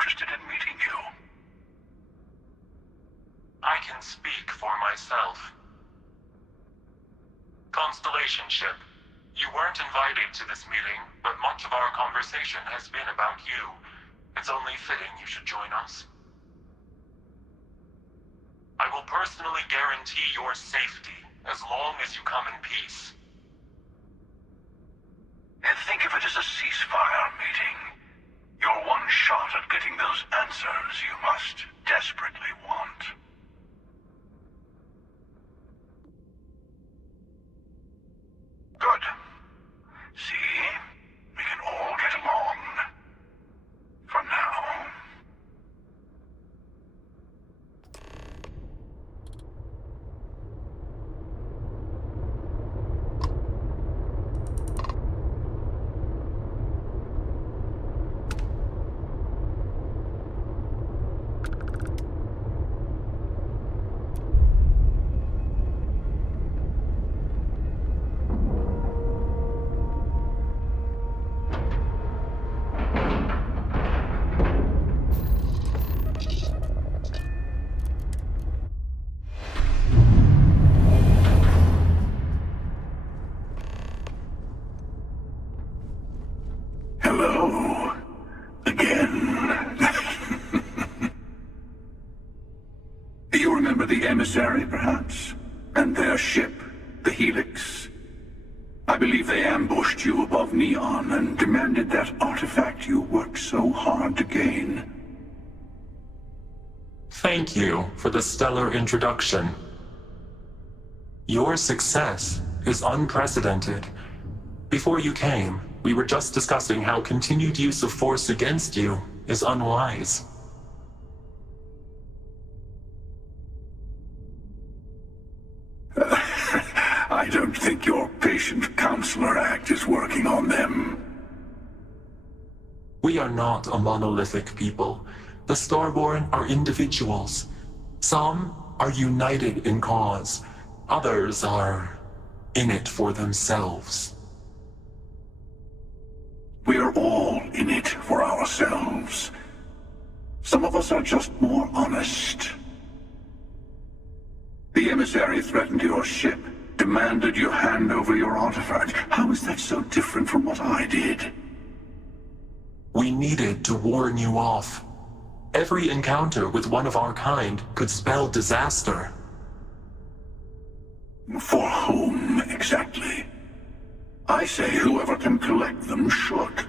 interested in meeting you. I can speak for myself. Constellation Ship, you weren't invited to this meeting, but much of our conversation has been about you. It's only fitting you should join us. I will personally guarantee your safety as long as you come in peace. And think of it as a ceasefire meeting. Your one shot at getting those answers you must desperately want. Good. See? We can all get along. For now. Hello. Again. You remember the emissary, perhaps? And their ship, the Helix? I believe they ambushed you above Neon and demanded that artifact you worked so hard to gain. Thank you for the stellar introduction. Your success is unprecedented. Before you came, we were just discussing how continued use of force against you is unwise. I don't think your patient counselor act is working on them. We are not a monolithic people. The Starborn are individuals. Some are united in cause. Others are in it for themselves. We are all in it for ourselves. Some of us are just more honest. The emissary threatened your ship, demanded you hand over your artifact. How is that so different from what I did? We needed to warn you off. Every encounter with one of our kind could spell disaster. For whom, exactly? I say whoever can collect them should.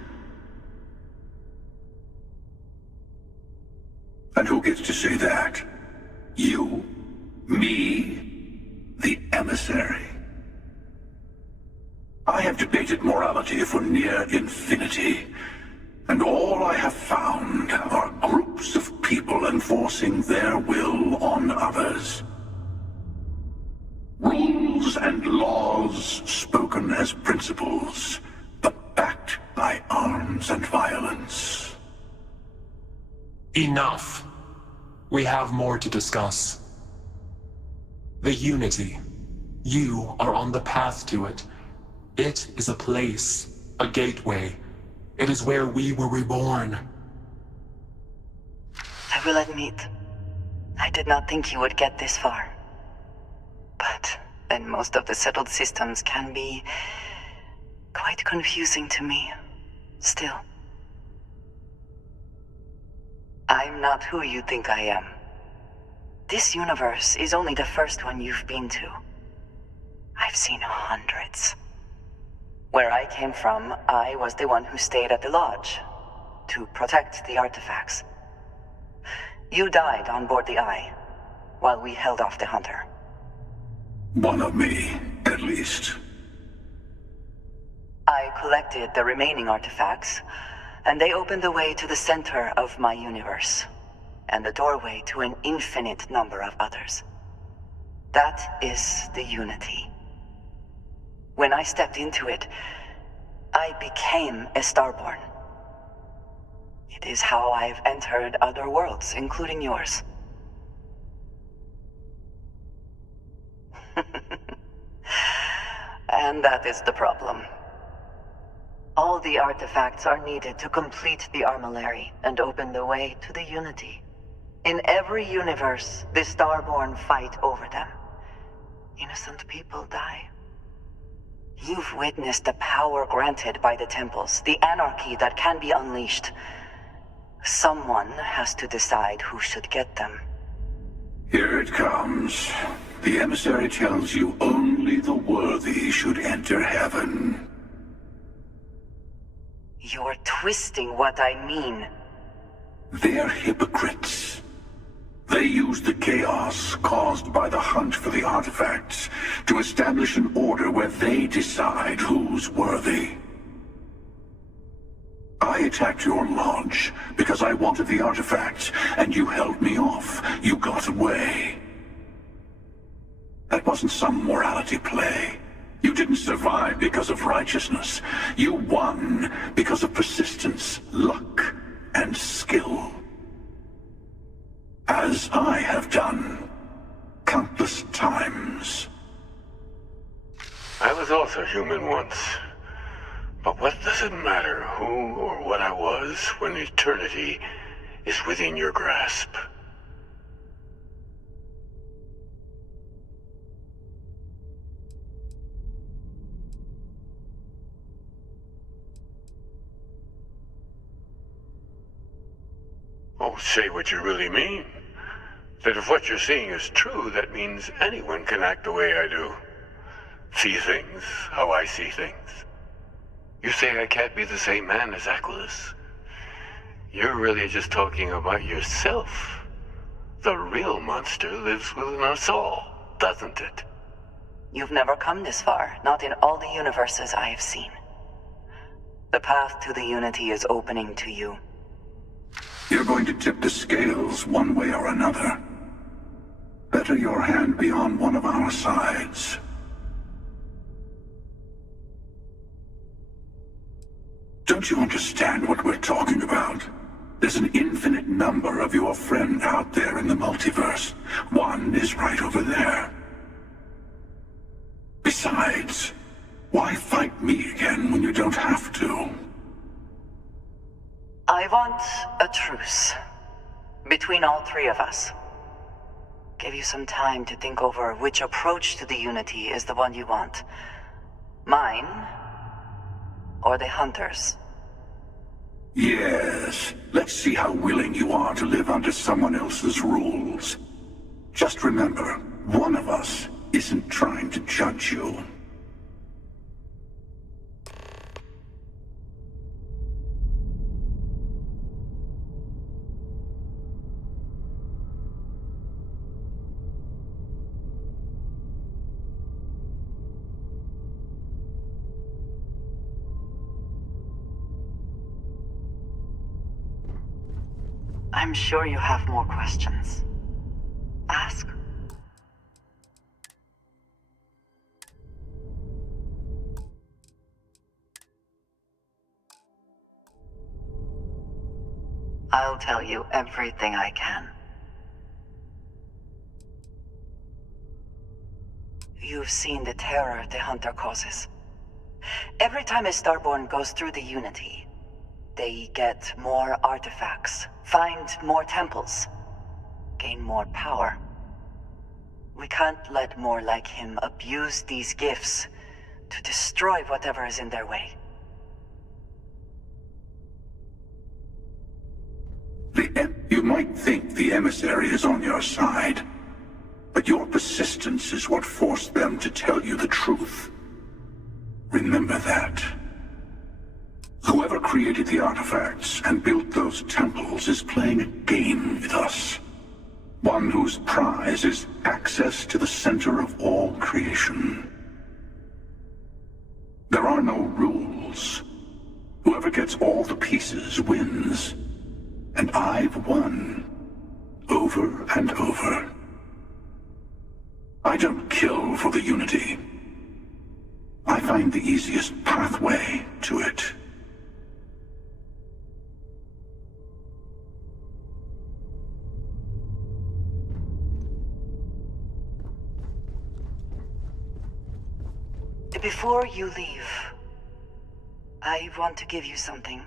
And who gets to say that? You? Me? The emissary? I have debated morality for near infinity, and all I have found are groups of people enforcing their will on others. Rules and laws spoken as principles, but backed by arms and violence. Enough. We have more to discuss. The Unity. You are on the path to it. It is a place, a gateway. It is where we were reborn. I will admit, I did not think you would get this far. But then most of the settled systems can be quite confusing to me, still. I'm not who you think I am. This universe is only the first one you've been to. I've seen hundreds. Where I came from, I was the one who stayed at the lodge to protect the artifacts. You died on board the Eye, while we held off the Hunter. One of me, at least. I collected the remaining artifacts, and they opened the way to the center of my universe, and the doorway to an infinite number of others. That is the Unity. When I stepped into it, I became a Starborn. It is how I've entered other worlds, including yours. And that is the problem. All the artifacts are needed to complete the armillary and open the way to the Unity. In every universe, the Starborn fight over them. Innocent people die. You've witnessed the power granted by the temples, the anarchy that can be unleashed. Someone has to decide who should get them. Here it comes. The emissary tells you only the worthy should enter heaven. You're twisting what I mean. They're hypocrites. They use the chaos caused by the hunt for the artifacts to establish an order where they decide who's worthy. I attacked your lodge because I wanted the artifacts, and you held me off. You got away. That wasn't some morality play. You didn't survive because of righteousness. You won because of persistence, luck, and skill. As I have done, countless times. I was also human once. But what does it matter who or what I was when eternity is within your grasp? Oh, say what you really mean. That if what you're seeing is true, that means anyone can act the way I do. See things how I see things. You say I can't be the same man as Aquilus. You're really just talking about yourself. The real monster lives within us all, doesn't it? You've never come this far, not in all the universes I have seen. The path to the Unity is opening to you. You're going to tip the scales one way or another. Better your hand be on one of our sides. Don't you understand what we're talking about? There's an infinite number of your friend out there in the multiverse. One is right over there. Besides, why fight me again when you don't have to? I want a truce. Between all three of us. Give you some time to think over which approach to the Unity is the one you want. Mine, or the Hunters? Yes, let's see how willing you are to live under someone else's rules. Just remember, one of us isn't trying to judge you. I'm sure you have more questions. Ask. I'll tell you everything I can. You've seen the terror the Hunter causes. Every time a Starborn goes through the Unity, they get more artifacts, find more temples, gain more power. We can't let more like him abuse these gifts to destroy whatever is in their way. You might think the emissary is on your side, but your persistence is what forced them to tell you the truth. Remember that. Whoever created the artifacts and built those temples is playing a game with us. One whose prize is access to the center of all creation. There are no rules. Whoever gets all the pieces wins. And I've won. Over and over. I don't kill for the Unity. I find the easiest pathway to it. Before you leave, I want to give you something.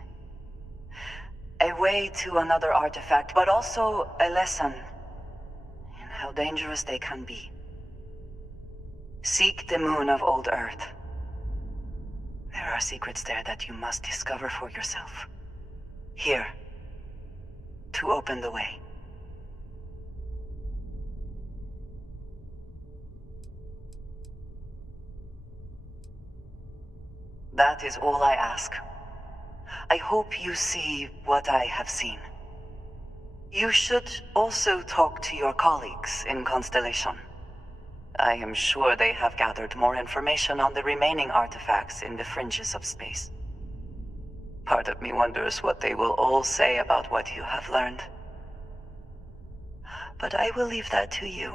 A way to another artifact, but also a lesson in how dangerous they can be. Seek the moon of old Earth. There are secrets there that you must discover for yourself. Here, to open the way. That is all I ask. I hope you see what I have seen. You should also talk to your colleagues in Constellation. I am sure they have gathered more information on the remaining artifacts in the fringes of space. Part of me wonders what they will all say about what you have learned. But I will leave that to you.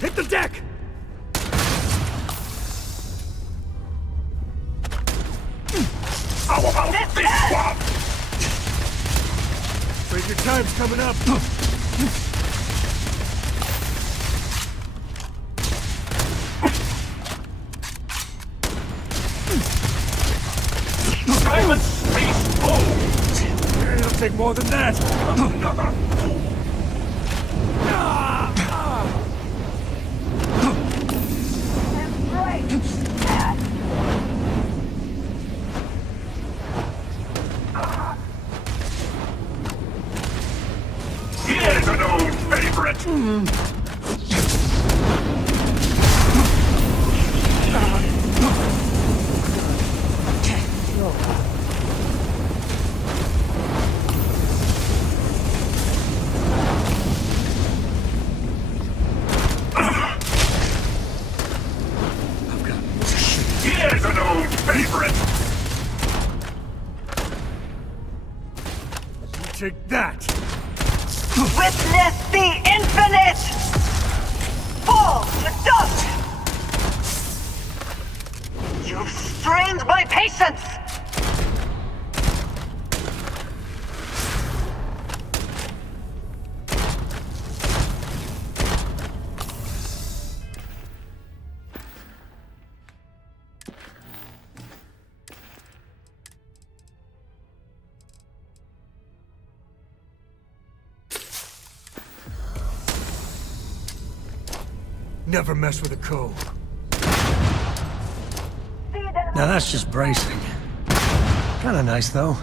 Hit the deck! How about this one? Afraid your time's coming up. I'm a space fool! It'll take more than that. Another fool! Here's an old favorite! Here's an old favorite! Take that! Witness the infinite! Fall to dust! You've strained my patience! Never mess with a code. Now that's just bracing. Kinda nice, though.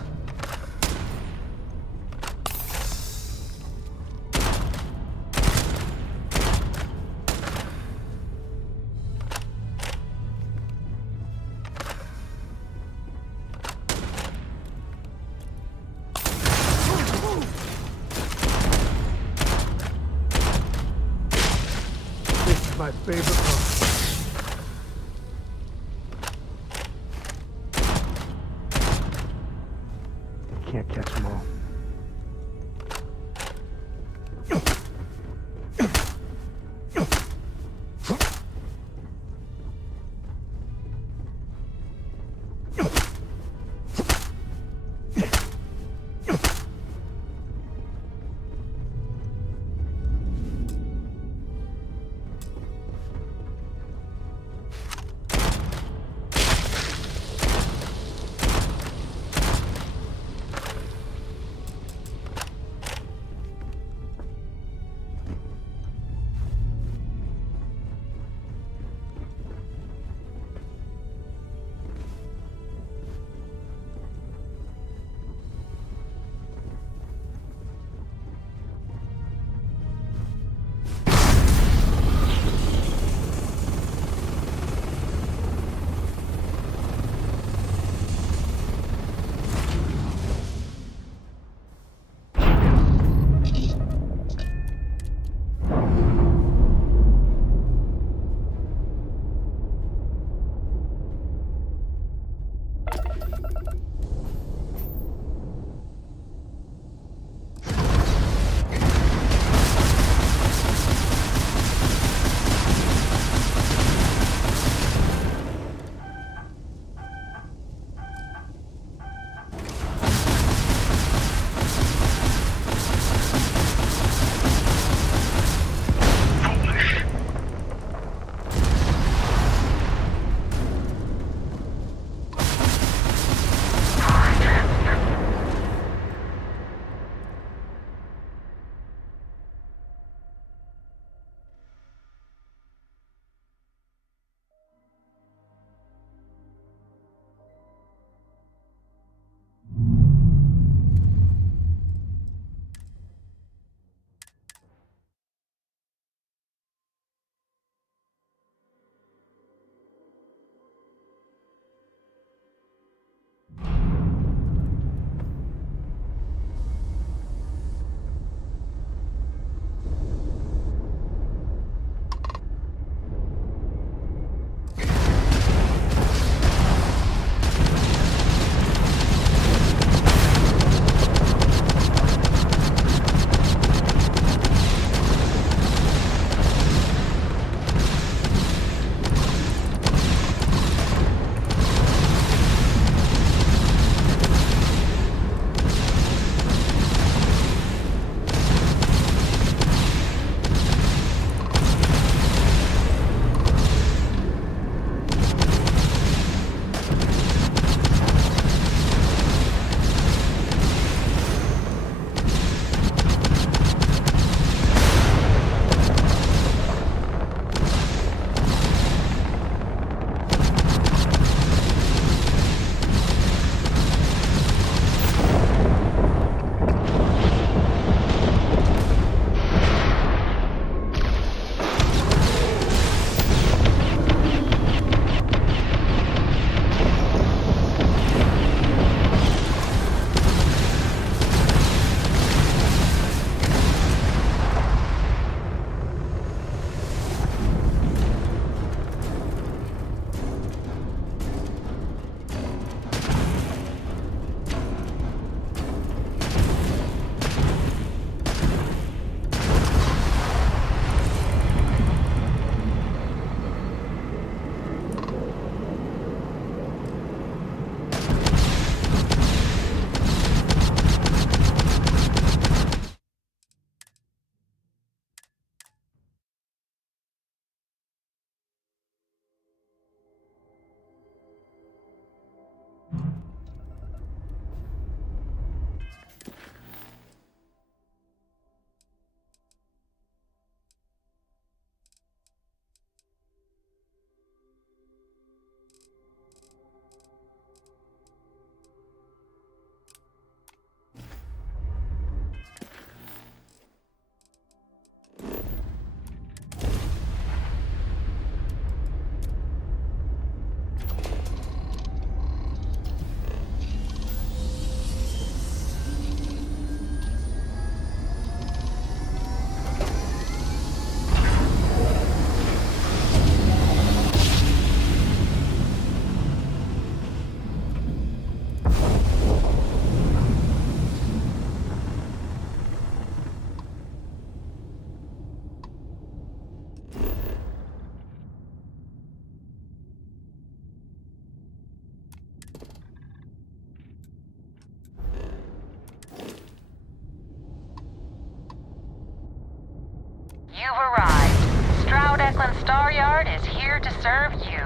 my favorite part. Can't catch them all. Franklin Star Yard is here to serve you.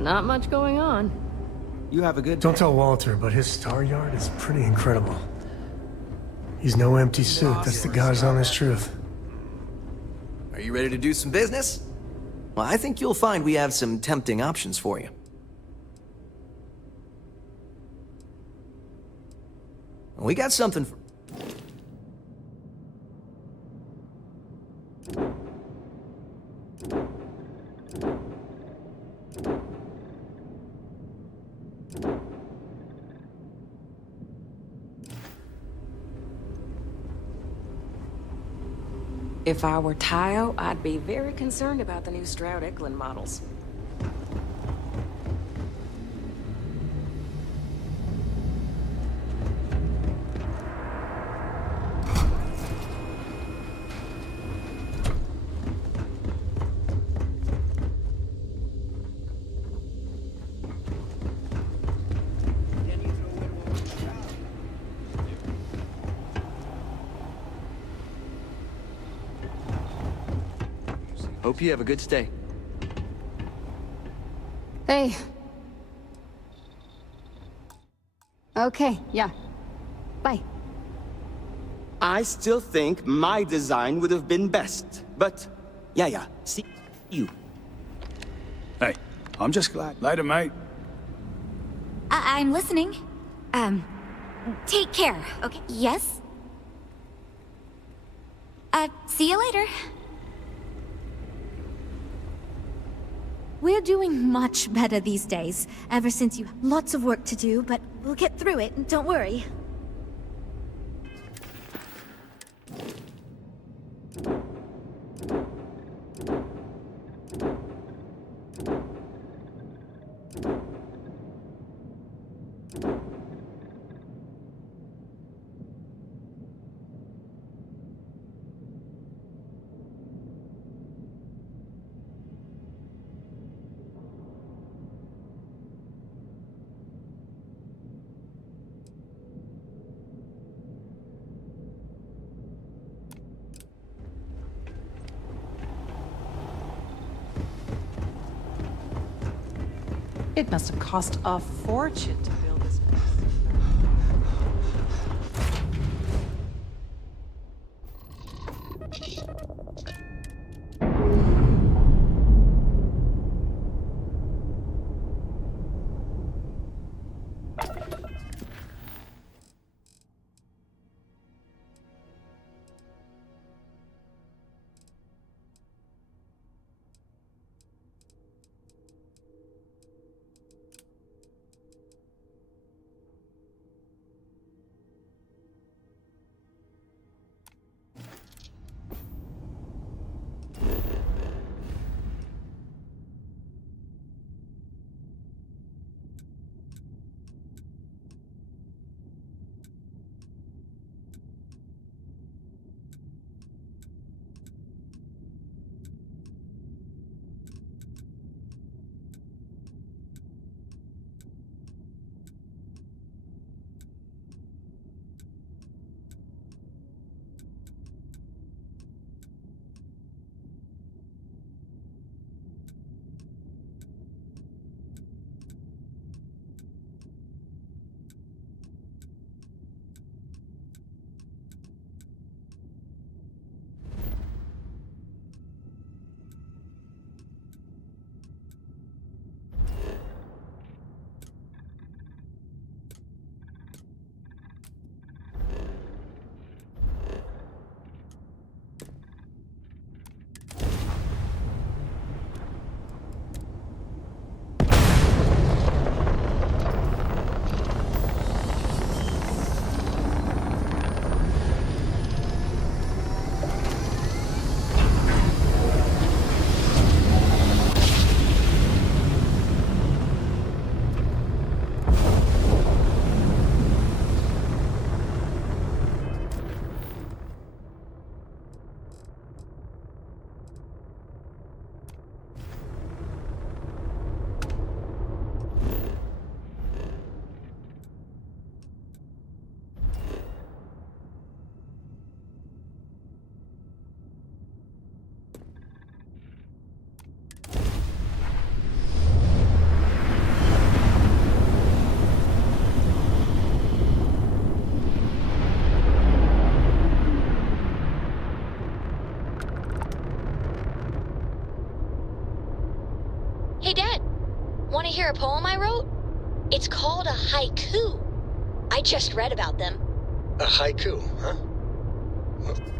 Not much going on. You have a good Don't day. tell Walter, but his star yard is pretty incredible. He's no empty suit, that's the God's honest truth. Are you ready to do some business? Well, I think you'll find we have some tempting options for you. We got something for... If I were Tayo, I'd be very concerned about the new Stroud-Eklund models. Hope you have a good stay. Hey. Okay, yeah. Bye. I still think my design would have been best, but yeah, see you. Hey, I'm just glad. Later, mate. I'm listening. Take care, okay? Yes? See you later. We're doing much better these days, ever since you... Lots of work to do, but we'll get through it, don't worry. It must have cost a fortune to build this place. Want to hear a poem I wrote? It's called a haiku. I just read about them. A haiku, huh? Well,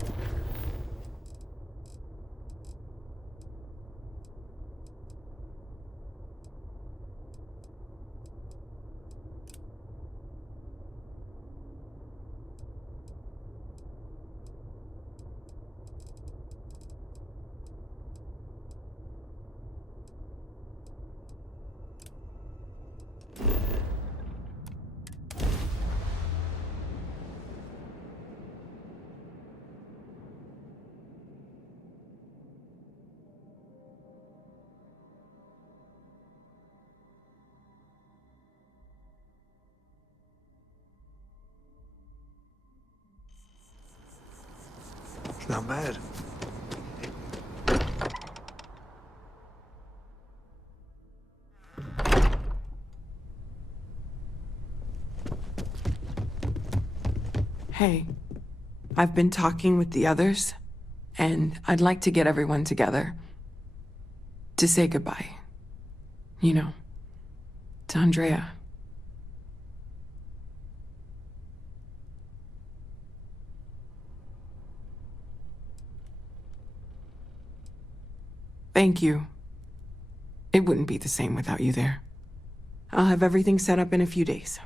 Not bad. Hey, I've been talking with the others, and I'd like to get everyone together to say goodbye. You know, to Andrea. Thank you. It wouldn't be the same without you there. I'll have everything set up in a few days.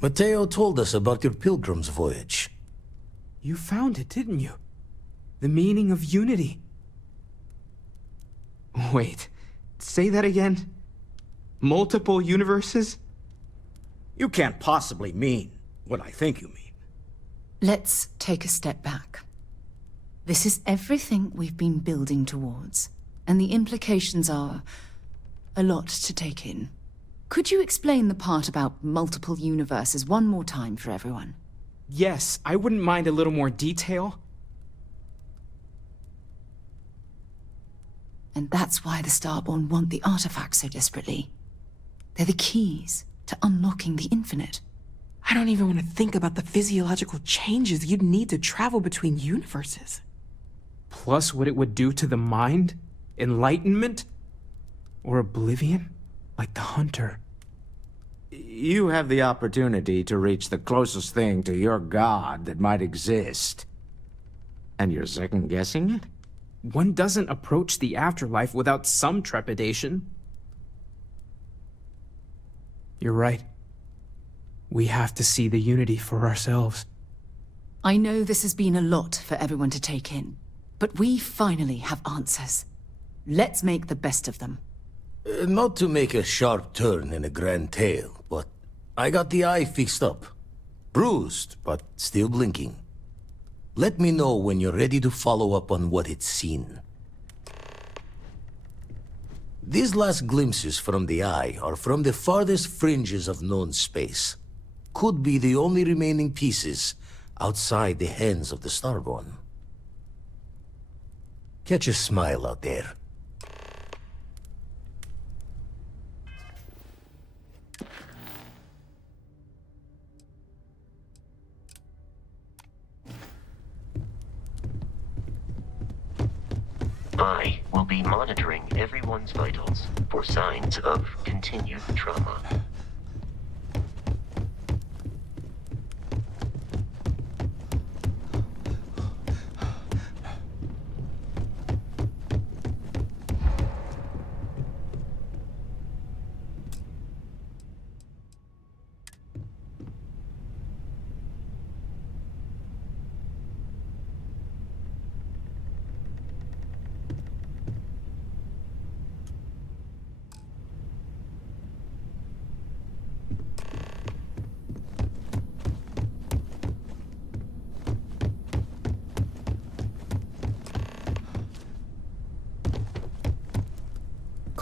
Mateo told us about your pilgrim's voyage. You found it, didn't you? The meaning of unity. Wait, say that again? Multiple universes? you can't possibly mean what I think you mean. Let's take a step back. This is everything we've been building towards, and the implications are a lot to take in. Could you explain the part about multiple universes one more time for everyone? Yes, I wouldn't mind a little more detail. And that's why the Starborn want the artifacts so desperately. They're the keys to unlocking the infinite. I don't even want to think about the physiological changes you'd need to travel between universes. Plus what it would do to the mind? Enlightenment? Or oblivion? Like the Hunter. You have the opportunity to reach the closest thing to your god that might exist. And you're second-guessing it? One doesn't approach the afterlife without some trepidation. You're right. We have to see the unity for ourselves. I know this has been a lot for everyone to take in, but we finally have answers. Let's make the best of them. Not to make a sharp turn in a grand tale, but I got the eye fixed up. Bruised, but still blinking. Let me know when you're ready to follow up on what it's seen. These last glimpses from the eye are from the farthest fringes of known space. Could be the only remaining pieces outside the hands of the Starborn. Catch a smile out there. I will be monitoring everyone's vitals for signs of continued trauma.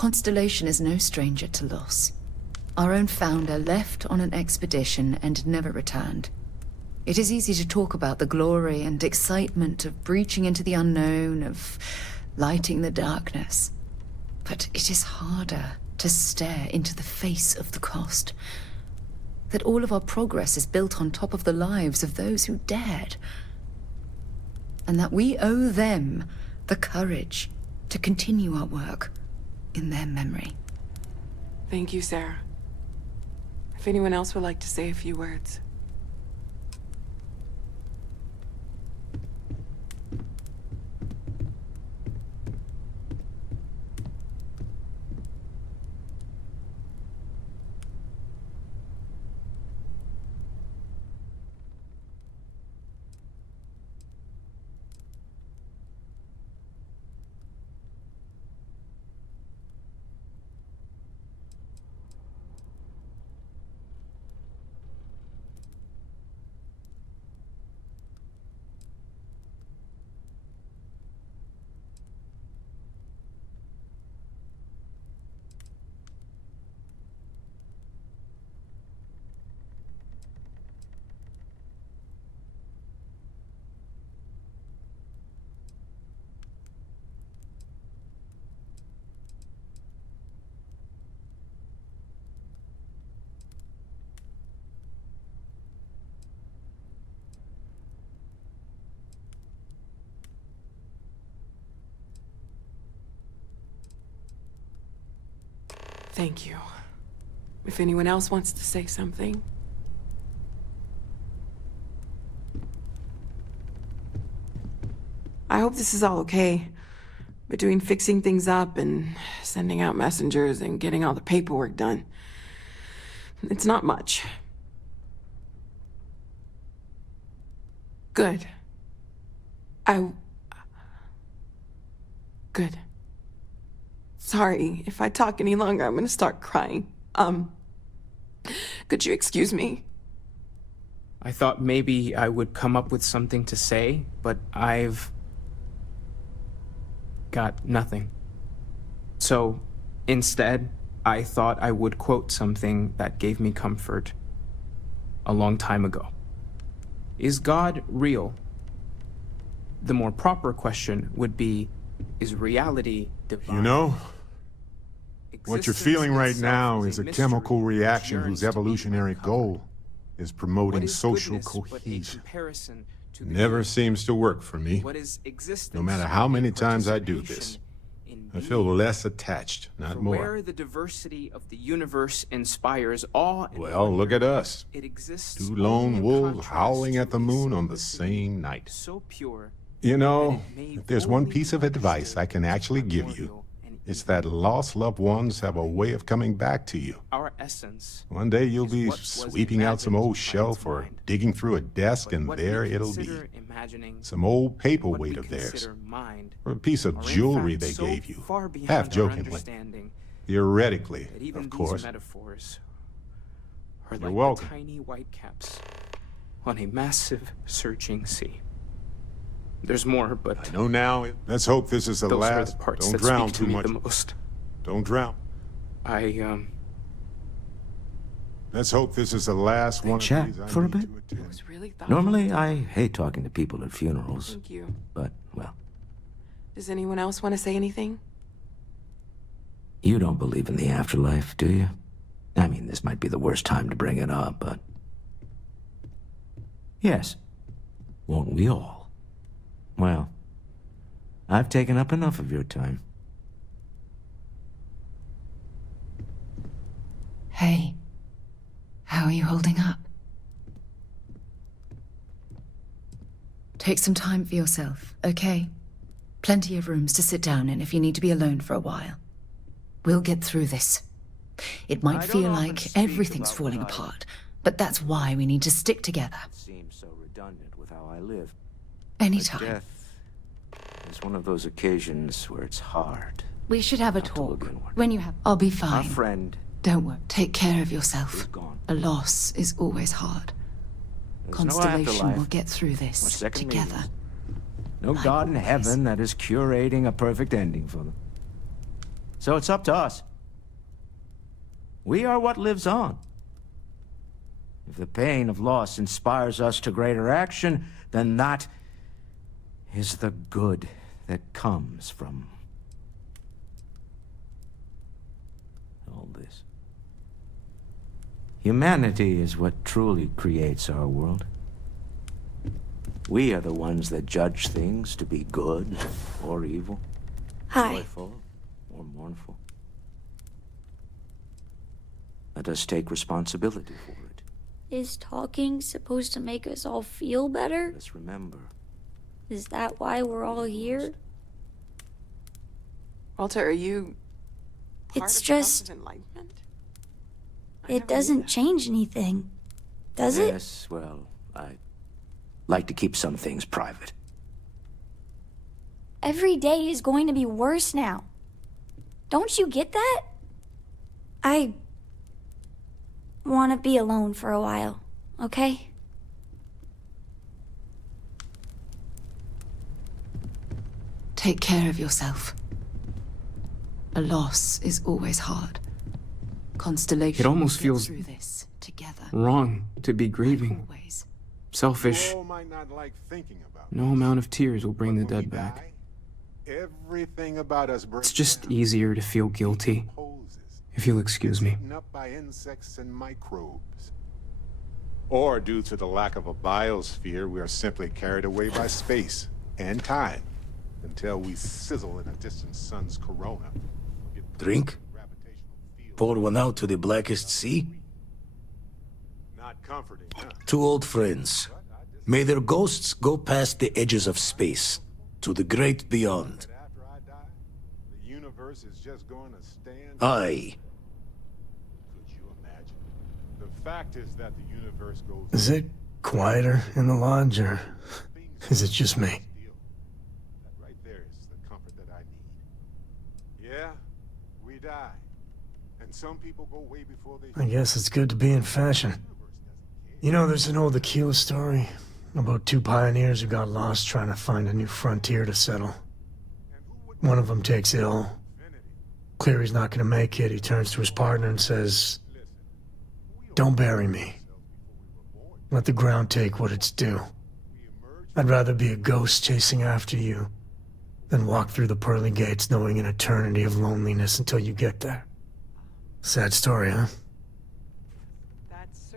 Constellation is no stranger to loss. Our own founder left on an expedition and never returned. It is easy to talk about the glory and excitement of breaching into the unknown, of lighting the darkness. But it is harder to stare into the face of the cost. that all of our progress is built on top of the lives of those who dared. And that we owe them the courage to continue our work in their memory. Thank you, Sarah. If anyone else would like to say a few words. Thank you. If anyone else wants to say something. I hope this is all okay. Between fixing things up and sending out messengers and getting all the paperwork done. It's not much. Good. Good. Sorry, if I talk any longer, I'm gonna start crying. Could you excuse me? I thought maybe I would come up with something to say, but I've got nothing. So, instead, I thought I would quote something that gave me comfort a long time ago. Is God real? The more proper question would be, is reality divine? You know, what you're feeling right now is a chemical reaction whose evolutionary goal is promoting social cohesion. Never seems to work for me. No matter how many times I do this, I feel less attached, not more. Where the diversity of the universe inspires awe and Well, look at us. it exists Two lone wolves howling at the moon on the same night. so pure. You know, if there's one piece of advice I can actually give you, it's that lost loved ones have a way of coming back to you. Our essence. One day you'll be sweeping out some old shelf or digging through a desk, and there it'll be. Some old paperweight of theirs, or a piece of jewelry they gave you, half jokingly. Theoretically, of course. Metaphors are You're like welcome. the tiny white caps on a massive searching sea. There's more, but I know now. Let's hope this is the those are last. the parts Don't that drown speak to too me much. the most. Don't drown. Let's hope this is the last one of Chat these I for a need bit? to attend. It was really thoughtful. Normally, I hate talking to people at funerals. Thank you. But, well, Does anyone else want to say anything? you don't believe in the afterlife, do you? I mean, this might be the worst time to bring it up, but... Yes. Won't we all? Well, I've taken up enough of your time. Hey, how are you holding up? Take some time for yourself, okay? Plenty of rooms to sit down in if you need to be alone for a while. We'll get through this. It might feel like everything's falling apart, but that's why we need to stick together. Seems so redundant with how I live. Anytime. Death is one of those occasions where it's hard. We should have a talk. When you have... I'll be fine. Our friend Don't worry. Take care of yourself. is gone. A loss is always hard. There's no Constellation afterlife. will get through Or this second together. meanings. No God in heaven that is curating a perfect ending for them. So it's up to us. We are what lives on. If the pain of loss inspires us to greater action, then that is the good that comes from all this. Humanity is what truly creates our world. We are the ones that judge things to be good or evil, Hi. joyful or mournful. Let us take responsibility for it. Is talking supposed to make us all feel better? Let's remember. Is that why we're all here? Walter, are you part It's of the House just... of Enlightenment? It doesn't change anything, does it? Yes, well, I like to keep some things private. Every day is going to be worse now. Don't you get that? I want to be alone for a while, okay? Take care of yourself. A loss is always hard. Constellation. It almost feels through this together. wrong to be grieving. Selfish. You all might not like thinking about No amount of tears will bring the dead back. everything about us breaks It's just easier to feel guilty. If you'll excuse me. eaten up by insects and microbes. Or due to the lack of a biosphere, we are simply carried away by space and time until we sizzle in a distant sun's corona. Drink? Pour one out to the blackest sea? Not comforting, huh? Two old friends. May their ghosts go past the edges of space, to the great beyond. The universe is just going to stand. Aye. Could you imagine? The fact is that the universe goes. Is it quieter in the lodge, or is it just me? Right there is the comfort that I need. Yeah, we die. And some people go way before they. I guess it's good to be in fashion. You know, there's an old Aquila story about two pioneers who got lost trying to find a new frontier to settle. One of them takes ill. Clear he's not gonna make it, he turns to his partner and says, "Don't bury me. Let the ground take what it's due. I'd rather be a ghost chasing after you than walk through the pearly gates knowing an eternity of loneliness until you get there." Sad story, huh?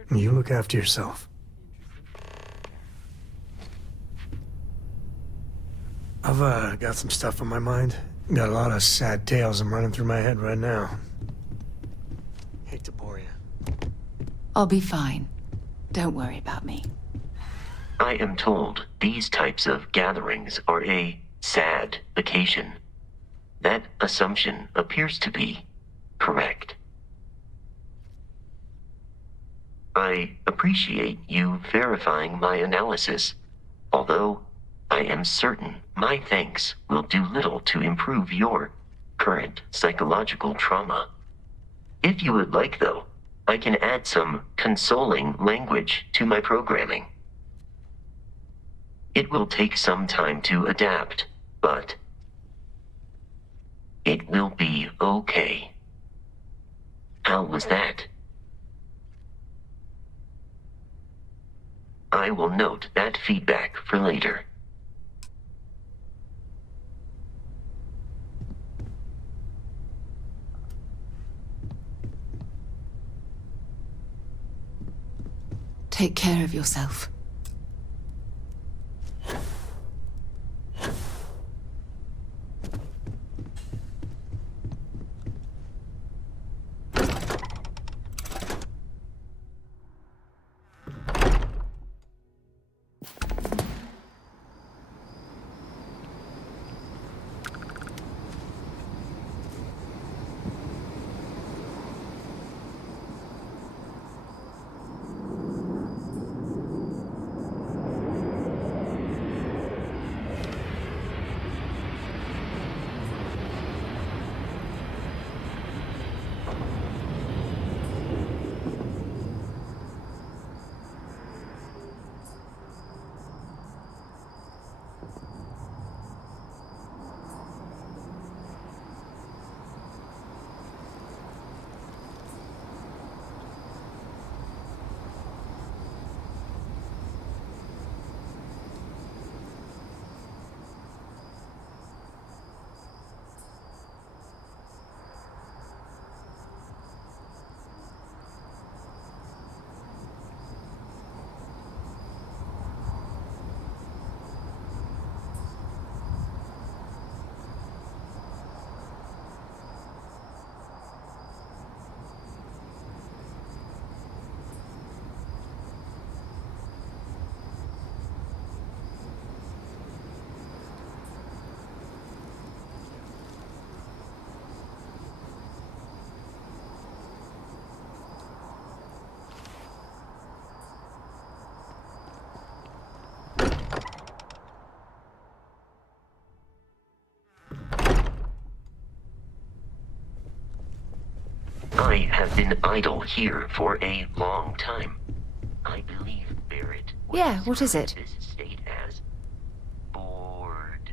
You look after yourself. I've got some stuff on my mind. Got a lot of sad tales I'm running through my head right now. Hate to bore you. I'll be fine. Don't worry about me. I am told these types of gatherings are a sad vacation. That assumption appears to be correct. I appreciate you verifying my analysis, although I am certain my thanks will do little to improve your current psychological trauma. If you would like, though, I can add some consoling language to my programming. It will take some time to adapt, but it will be okay. How was that? I will note that feedback for later. Take care of yourself. have been idle here for a long time. I believe Barrett would Yeah, what is it? describe this state as bored.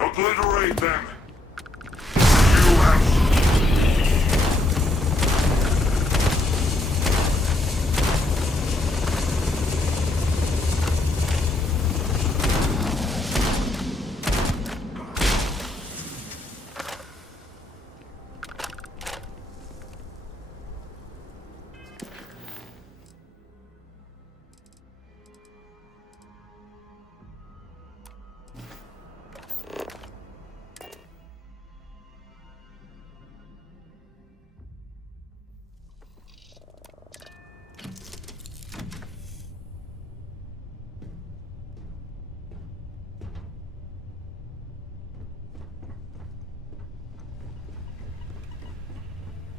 Obliterate them! You have...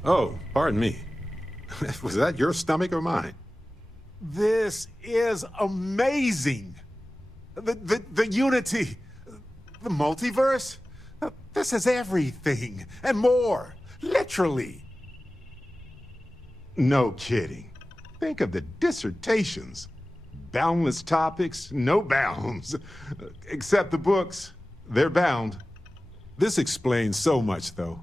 Oh, pardon me. Was that your stomach or mine? This is amazing. The unity, the multiverse. This is everything and more, literally. No kidding. Think of the dissertations. Boundless topics, no bounds. Except the books, they're bound. This explains so much, though.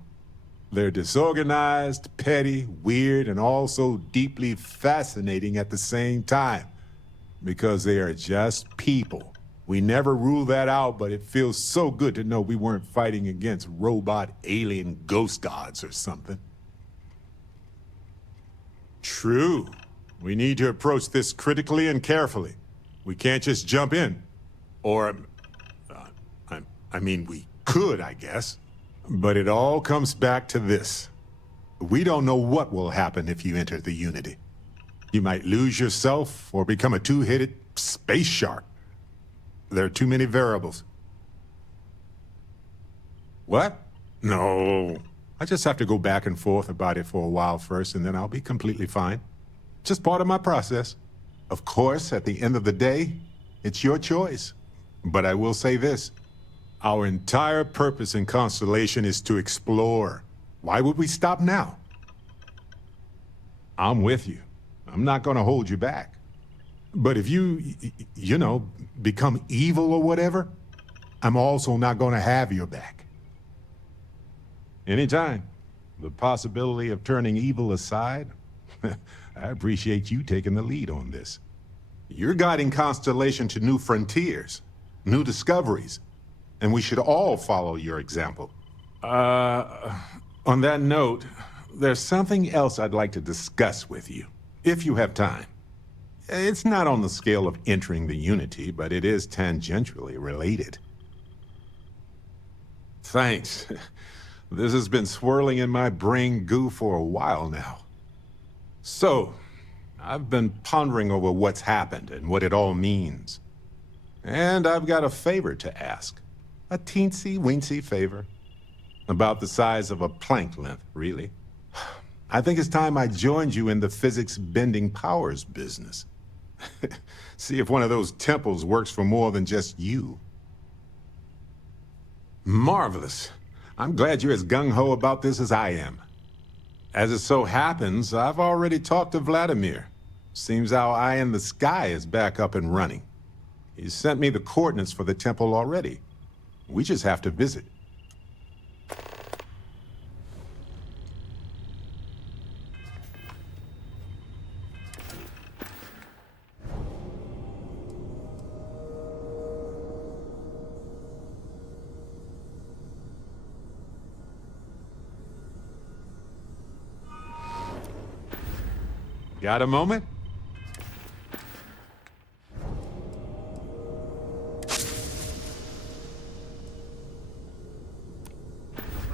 They're disorganized, petty, weird, and also deeply fascinating at the same time. Because they are just people. We never rule that out, but it feels so good to know we weren't fighting against robot alien ghost gods or something. True. We need to approach this critically and carefully. We can't just jump in. Or, I mean, we could, I guess. But it all comes back to this. We don't know what will happen if you enter the Unity. You might lose yourself or become a two-headed space shark. There are too many variables. What? No. I just have to go back and forth about it for a while first, and then I'll be completely fine. Just part of my process. Of course, at the end of the day, it's your choice. But I will say this. Our entire purpose in Constellation is to explore. Why would we stop now? I'm with you. I'm not gonna hold you back. But if you know, become evil or whatever, I'm also not gonna have your back. Anytime. The possibility of turning evil aside, I appreciate you taking the lead on this. You're guiding Constellation to new frontiers, new discoveries, and we should all follow your example. On that note, there's something else I'd like to discuss with you, if you have time. It's not on the scale of entering the Unity, but it is tangentially related. Thanks. This has been swirling in my brain goo for a while now. So, I've been pondering over what's happened and what it all means. And I've got a favor to ask. A teensy-weensy favor. About the size of a plank length, really. I think it's time I joined you in the physics-bending powers business. See if one of those temples works for more than just you. Marvelous. I'm glad you're as gung-ho about this as I am. As it so happens, I've already talked to Vladimir. Seems our eye in the sky is back up and running. He sent me the coordinates for the temple already. We just have to visit. Got a moment?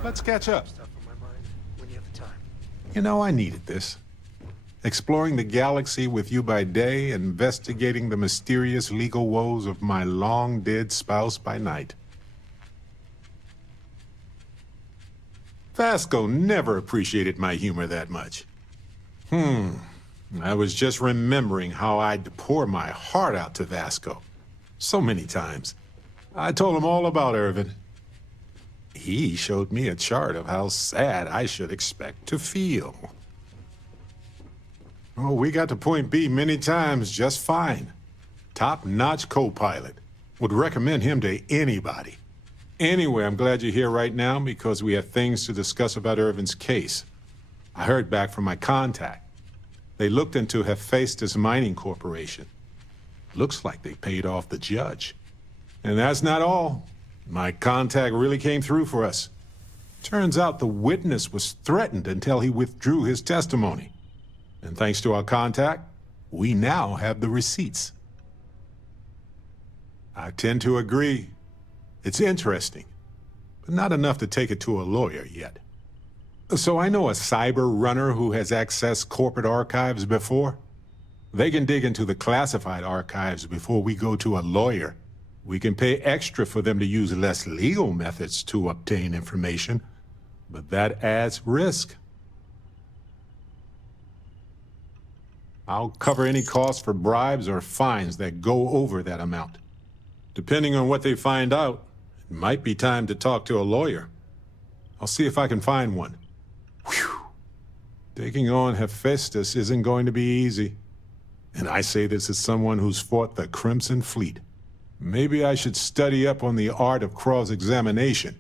Let's catch up. You know, I needed this. Exploring the galaxy with you by day, investigating the mysterious legal woes of my long-dead spouse by night. Vasco never appreciated my humor that much. I was just remembering how I'd pour my heart out to Vasco. So many times. I told him all about Irvin. He showed me a chart of how sad I should expect to feel. Oh, we got to point B many times just fine. Top-notch co-pilot. Would recommend him to anybody. Anyway, I'm glad you're here right now because we have things to discuss about Irvin's case. I heard back from my contact. They looked into Hephaestus Mining Corporation. Looks like they paid off the judge. And that's not all. My contact really came through for us. Turns out the witness was threatened until he withdrew his testimony. And thanks to our contact, we now have the receipts. I tend to agree. It's interesting, but not enough to take it to a lawyer yet. So I know a cyber runner who has accessed corporate archives before. They can dig into the classified archives before we go to a lawyer. We can pay extra for them to use less legal methods to obtain information, but that adds risk. I'll cover any costs for bribes or fines that go over that amount. Depending on what they find out, it might be time to talk to a lawyer. I'll see if I can find one. Whew. Taking on Hephaestus isn't going to be easy. And I say this as someone who's fought the Crimson Fleet. Maybe I should study up on the art of cross-examination.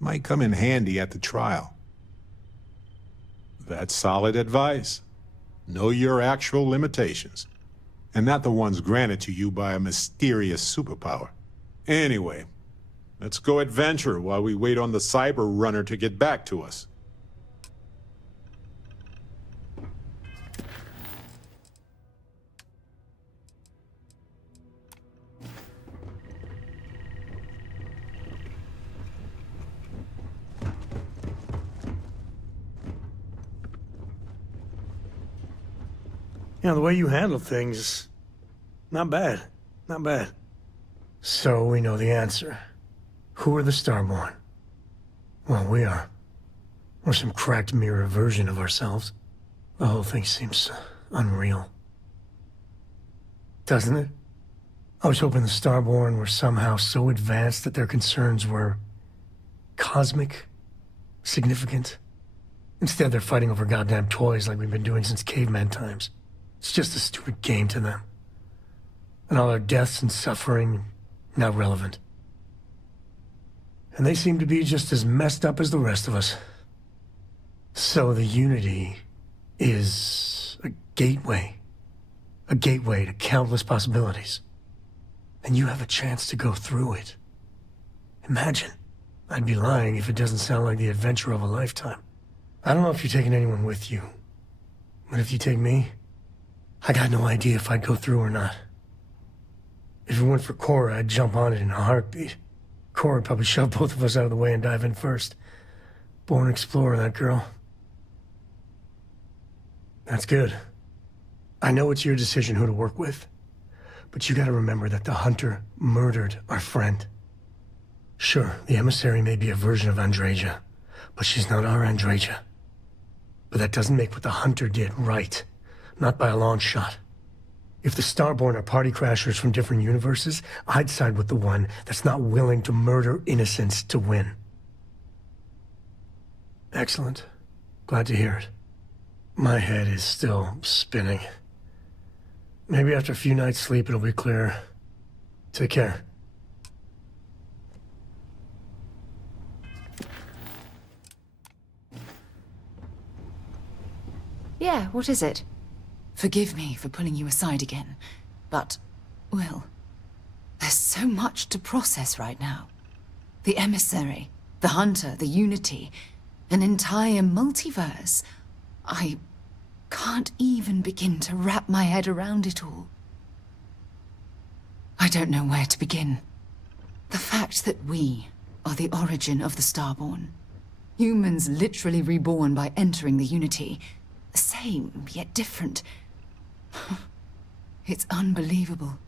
Might come in handy at the trial. That's solid advice. Know your actual limitations, and not the ones granted to you by a mysterious superpower. Anyway, let's go adventure while we wait on the cyber runner to get back to us. Yeah, the way you handle things, Not bad. Not bad. So we know the answer. Who are the Starborn? Well, we are. We're some cracked mirror version of ourselves. The whole thing seems unreal. Doesn't it? I was hoping the Starborn were somehow so advanced that their concerns were cosmic, significant. Instead, they're fighting over goddamn toys like we've been doing since caveman times. It's just a stupid game to them. And all our deaths and suffering, not relevant. And they seem to be just as messed up as the rest of us. So the Unity is a gateway. A gateway to countless possibilities. And you have a chance to go through it. Imagine. I'd be lying if it doesn't sound like the adventure of a lifetime. I don't know if you're taking anyone with you. But if you take me, I got no idea if I'd go through or not. If it weren't for Cora, I'd jump on it in a heartbeat. Cora would probably shove both of us out of the way and dive in first. Born explorer, that girl. That's good. I know it's your decision who to work with. But you gotta remember that the Hunter murdered our friend. Sure, the emissary may be a version of Andreja, but she's not our Andreja. But that doesn't make what the Hunter did right. Not by a long shot. If the Starborn are party crashers from different universes, I'd side with the one that's not willing to murder innocents to win. Excellent. Glad to hear it. My head is still spinning. Maybe after a few nights' sleep, it'll be clearer. Take care. Yeah, what is it? Forgive me for pulling you aside again, but, well, there's so much to process right now. The emissary, the hunter, the Unity, an entire multiverse. I can't even begin to wrap my head around it all. I don't know where to begin. The fact that we are the origin of the Starborn. Humans literally reborn by entering the Unity. Same, yet different. It's unbelievable.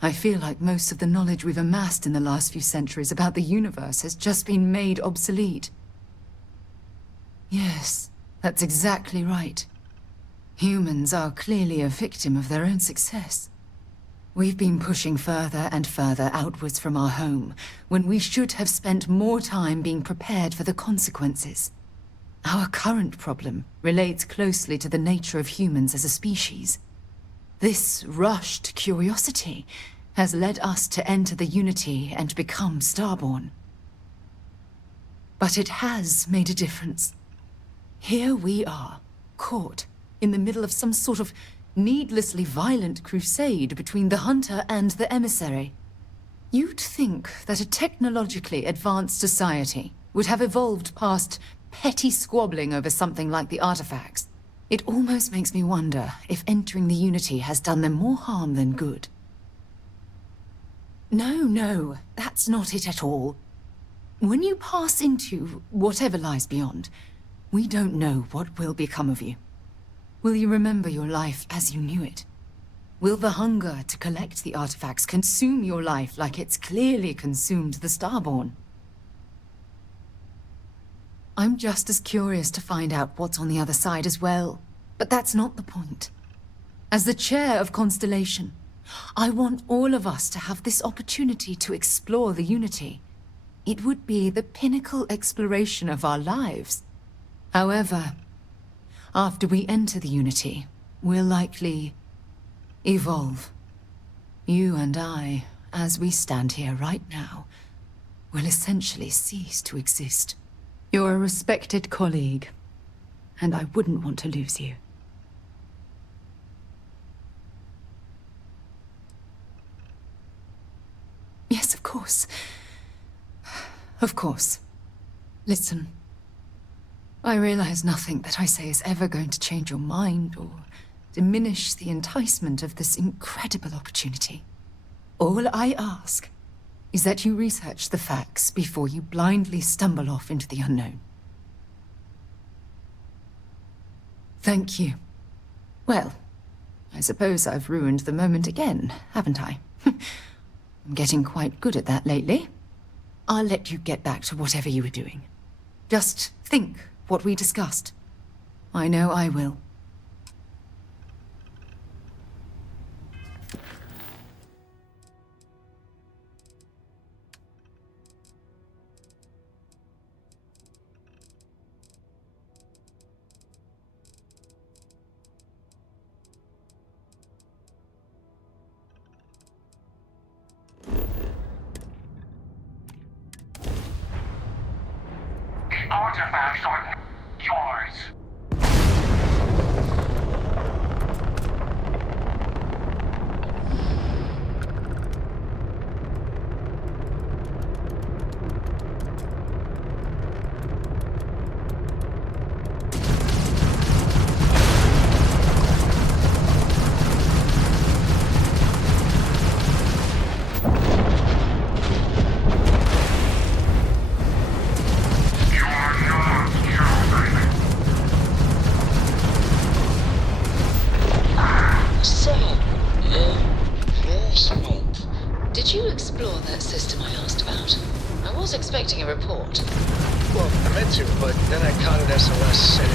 I feel like most of the knowledge we've amassed in the last few centuries about the universe has just been made obsolete. Yes, that's exactly right. Humans are clearly a victim of their own success. We've been pushing further and further outwards from our home, when we should have spent more time being prepared for the consequences. Our current problem relates closely to the nature of humans as a species. This rushed curiosity has led us to enter the Unity and become Starborn. But it has made a difference. Here we are, caught in the middle of some sort of needlessly violent crusade between the Hunter and the Emissary. You'd think that a technologically advanced society would have evolved past petty squabbling over something like the artifacts. It almost makes me wonder if entering the Unity has done them more harm than good. No, that's not it at all. When you pass into whatever lies beyond, we don't know what will become of you. Will you remember your life as you knew it? Will the hunger to collect the artifacts consume your life like it's clearly consumed the Starborn? I'm just as curious to find out what's on the other side as well, but that's not the point. As the chair of Constellation, I want all of us to have this opportunity to explore the Unity. It would be the pinnacle exploration of our lives. However, after we enter the Unity, we'll likely evolve. You and I, as we stand here right now, will essentially cease to exist. You're a respected colleague, and I wouldn't want to lose you. Yes, of course. Of course. Listen. I realize nothing that I say is ever going to change your mind or diminish the enticement of this incredible opportunity. All I ask is that you research the facts before you blindly stumble off into the unknown. Thank you. Well, I suppose I've ruined the moment again, haven't I? I'm getting quite good at that lately. I'll let you get back to whatever you were doing. Just think what we discussed. I know I will. Artifacts are yours. Did you explore that system I asked about? I was expecting a report. Well, I meant to, but then I caught an SOS saying...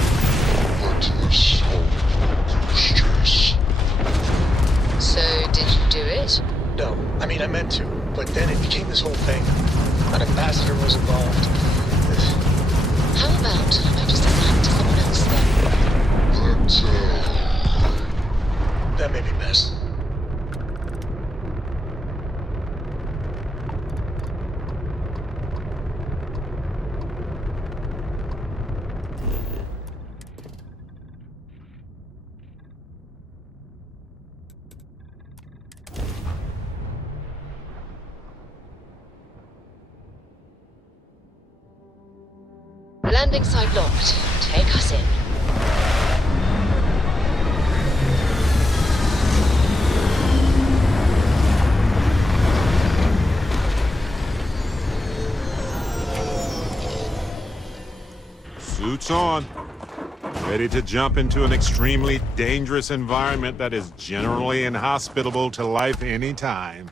So, did you do it? No, I mean, I meant to, but then it became this whole thing. An ambassador was involved. How about I just assign it to someone else then? That may be best. Landing site locked. Take us in. Suits on. Ready to jump into an extremely dangerous environment that is generally inhospitable to life anytime.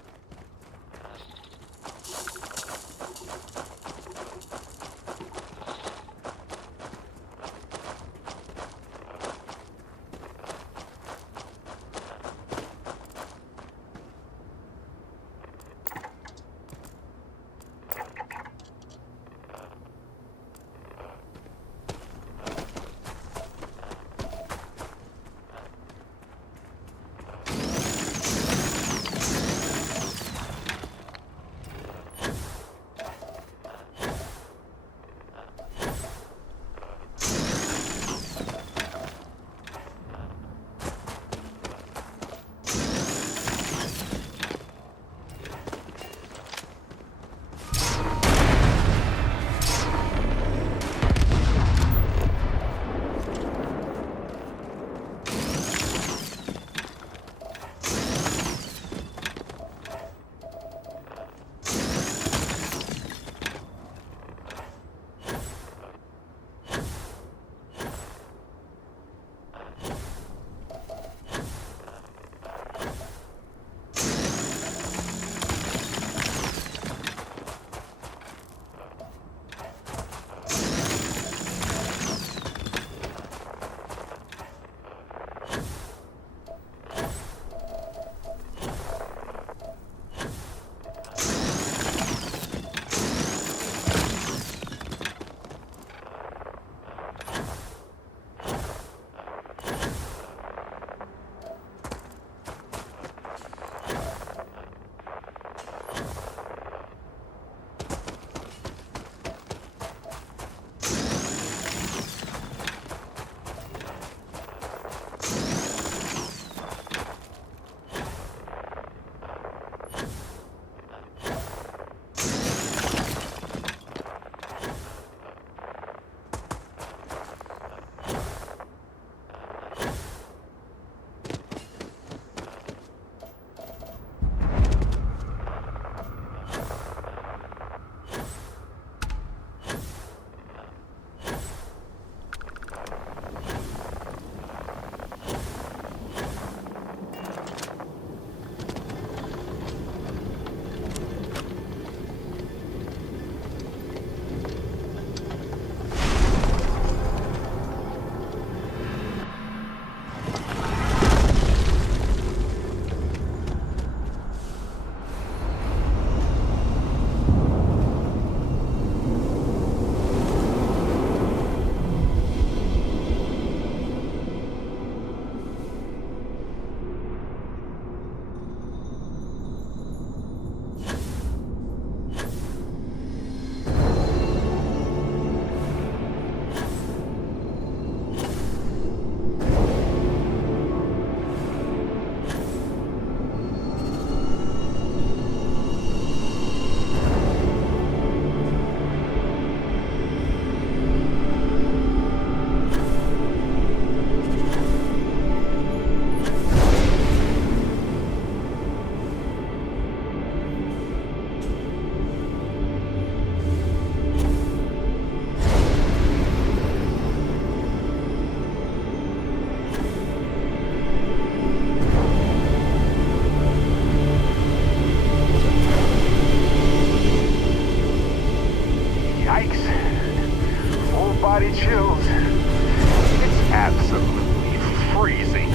body chills. It's absolutely freezing.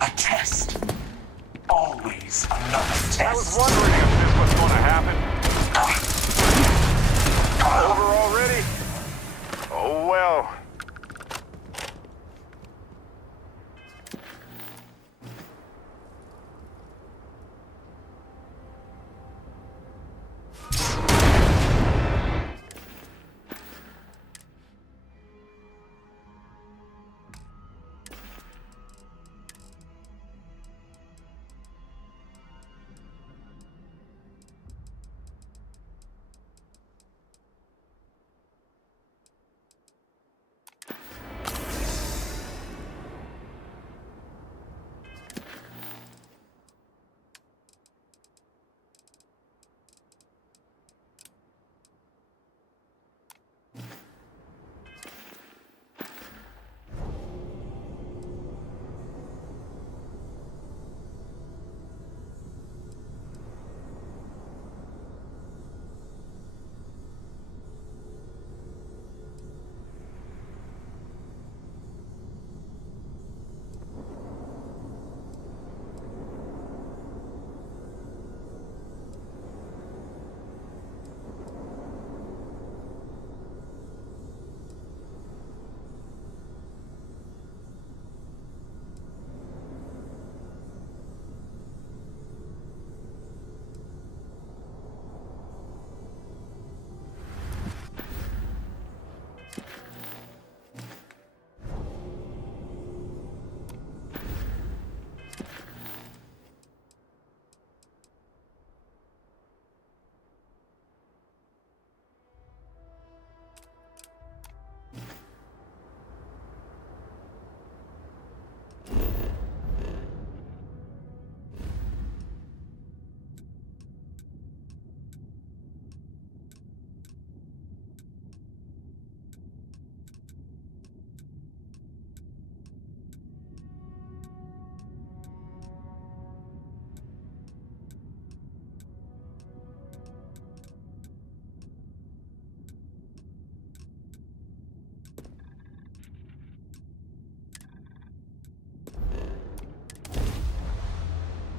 A test. Always another test. I was wondering if this was going to happen. Over already? Oh well.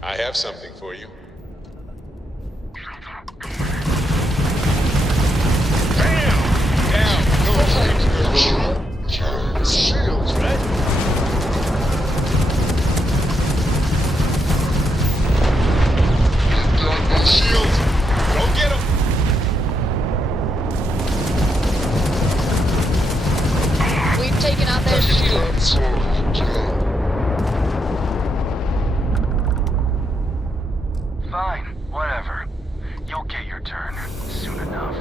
I have something for you. Shields, right? You got no shields. Go get them. We've taken out their shields. Fine, whatever. You'll get your turn soon enough.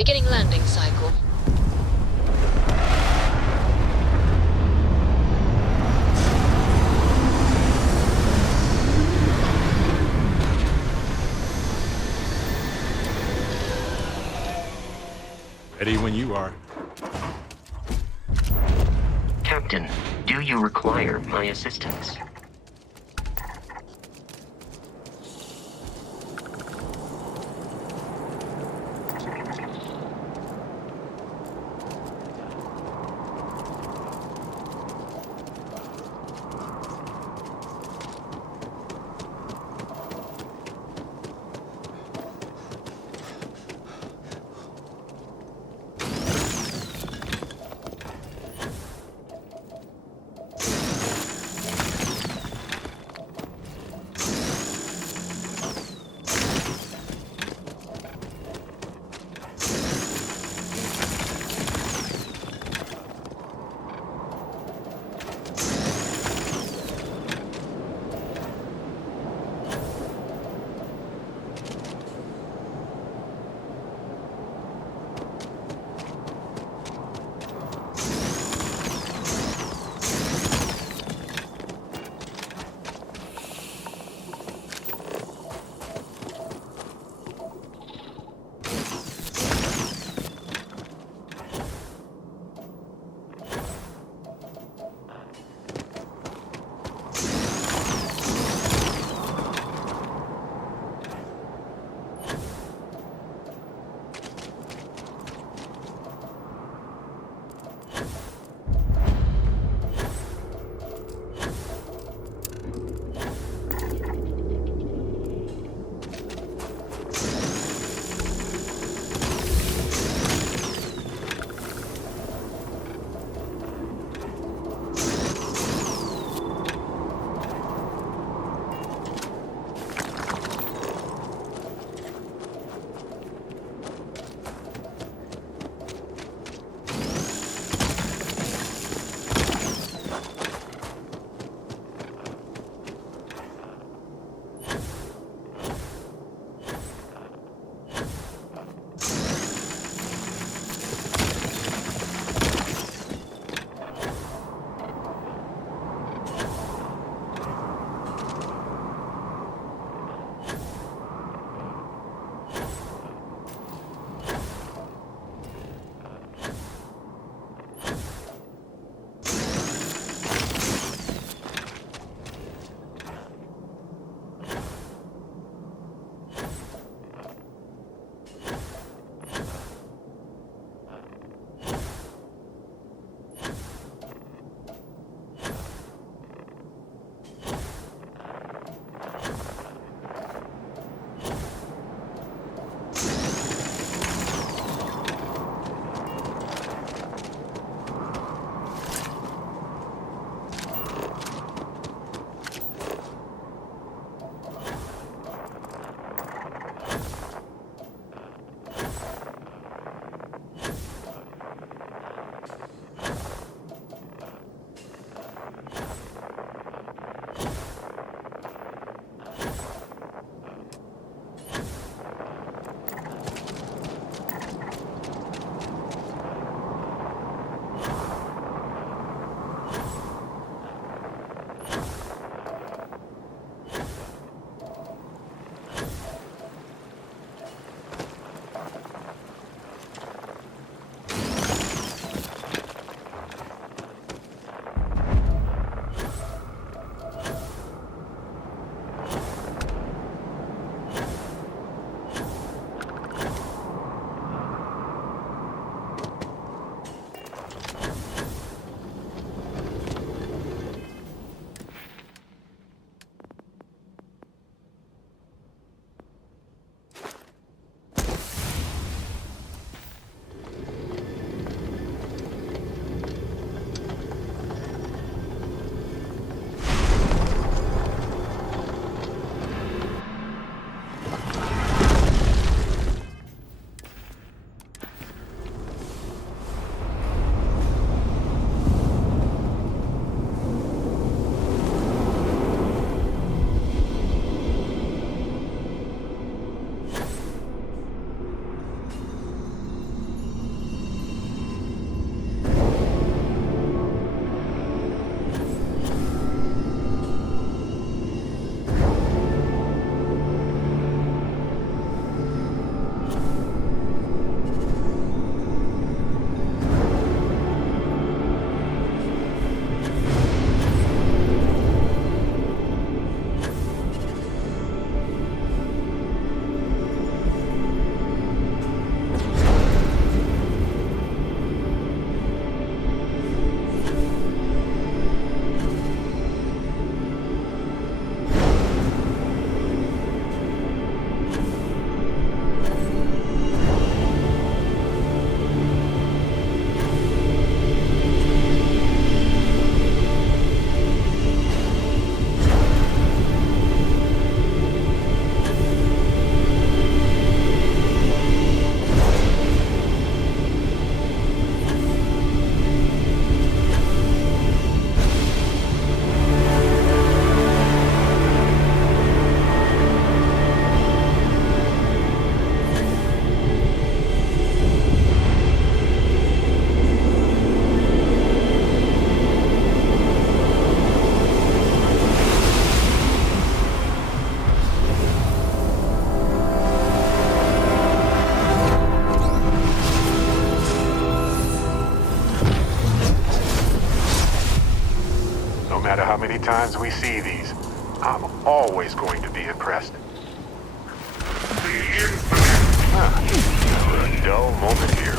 Beginning landing cycle. Ready when you are. Captain, do you require my assistance? many times we see these, I'm always going to be impressed. Never a dull moment here.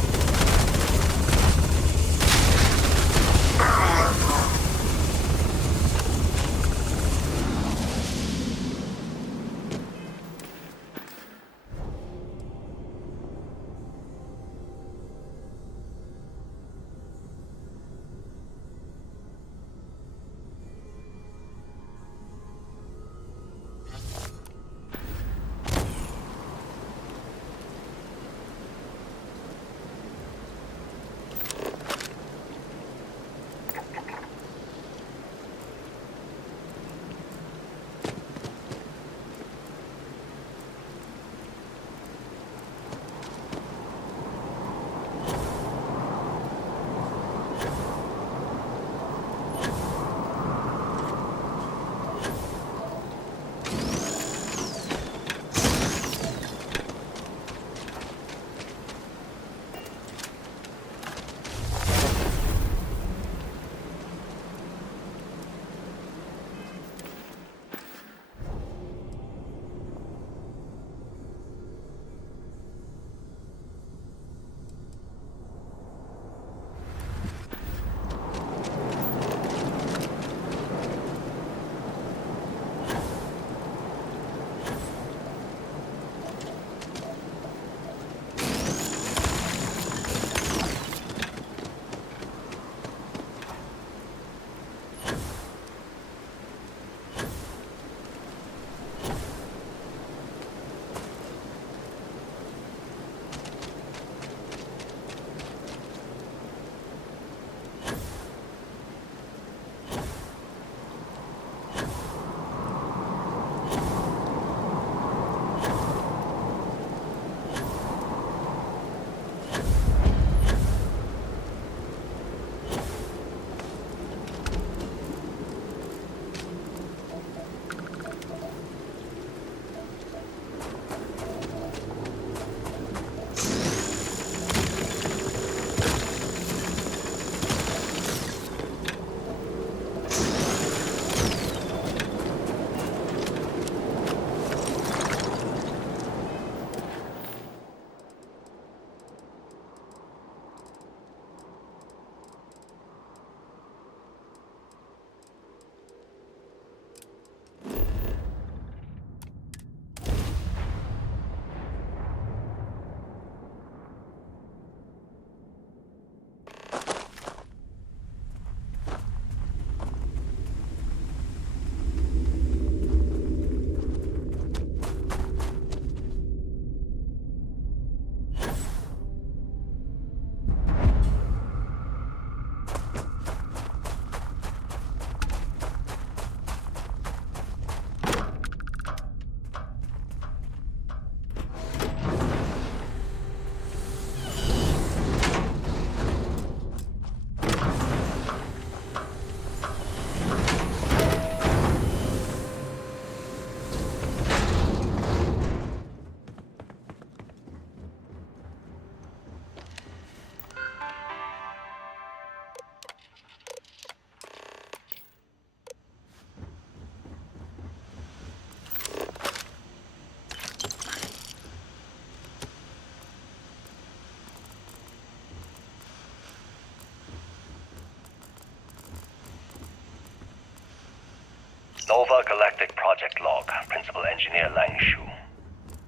Nova Galactic Project Log, Principal Engineer Lang Shu.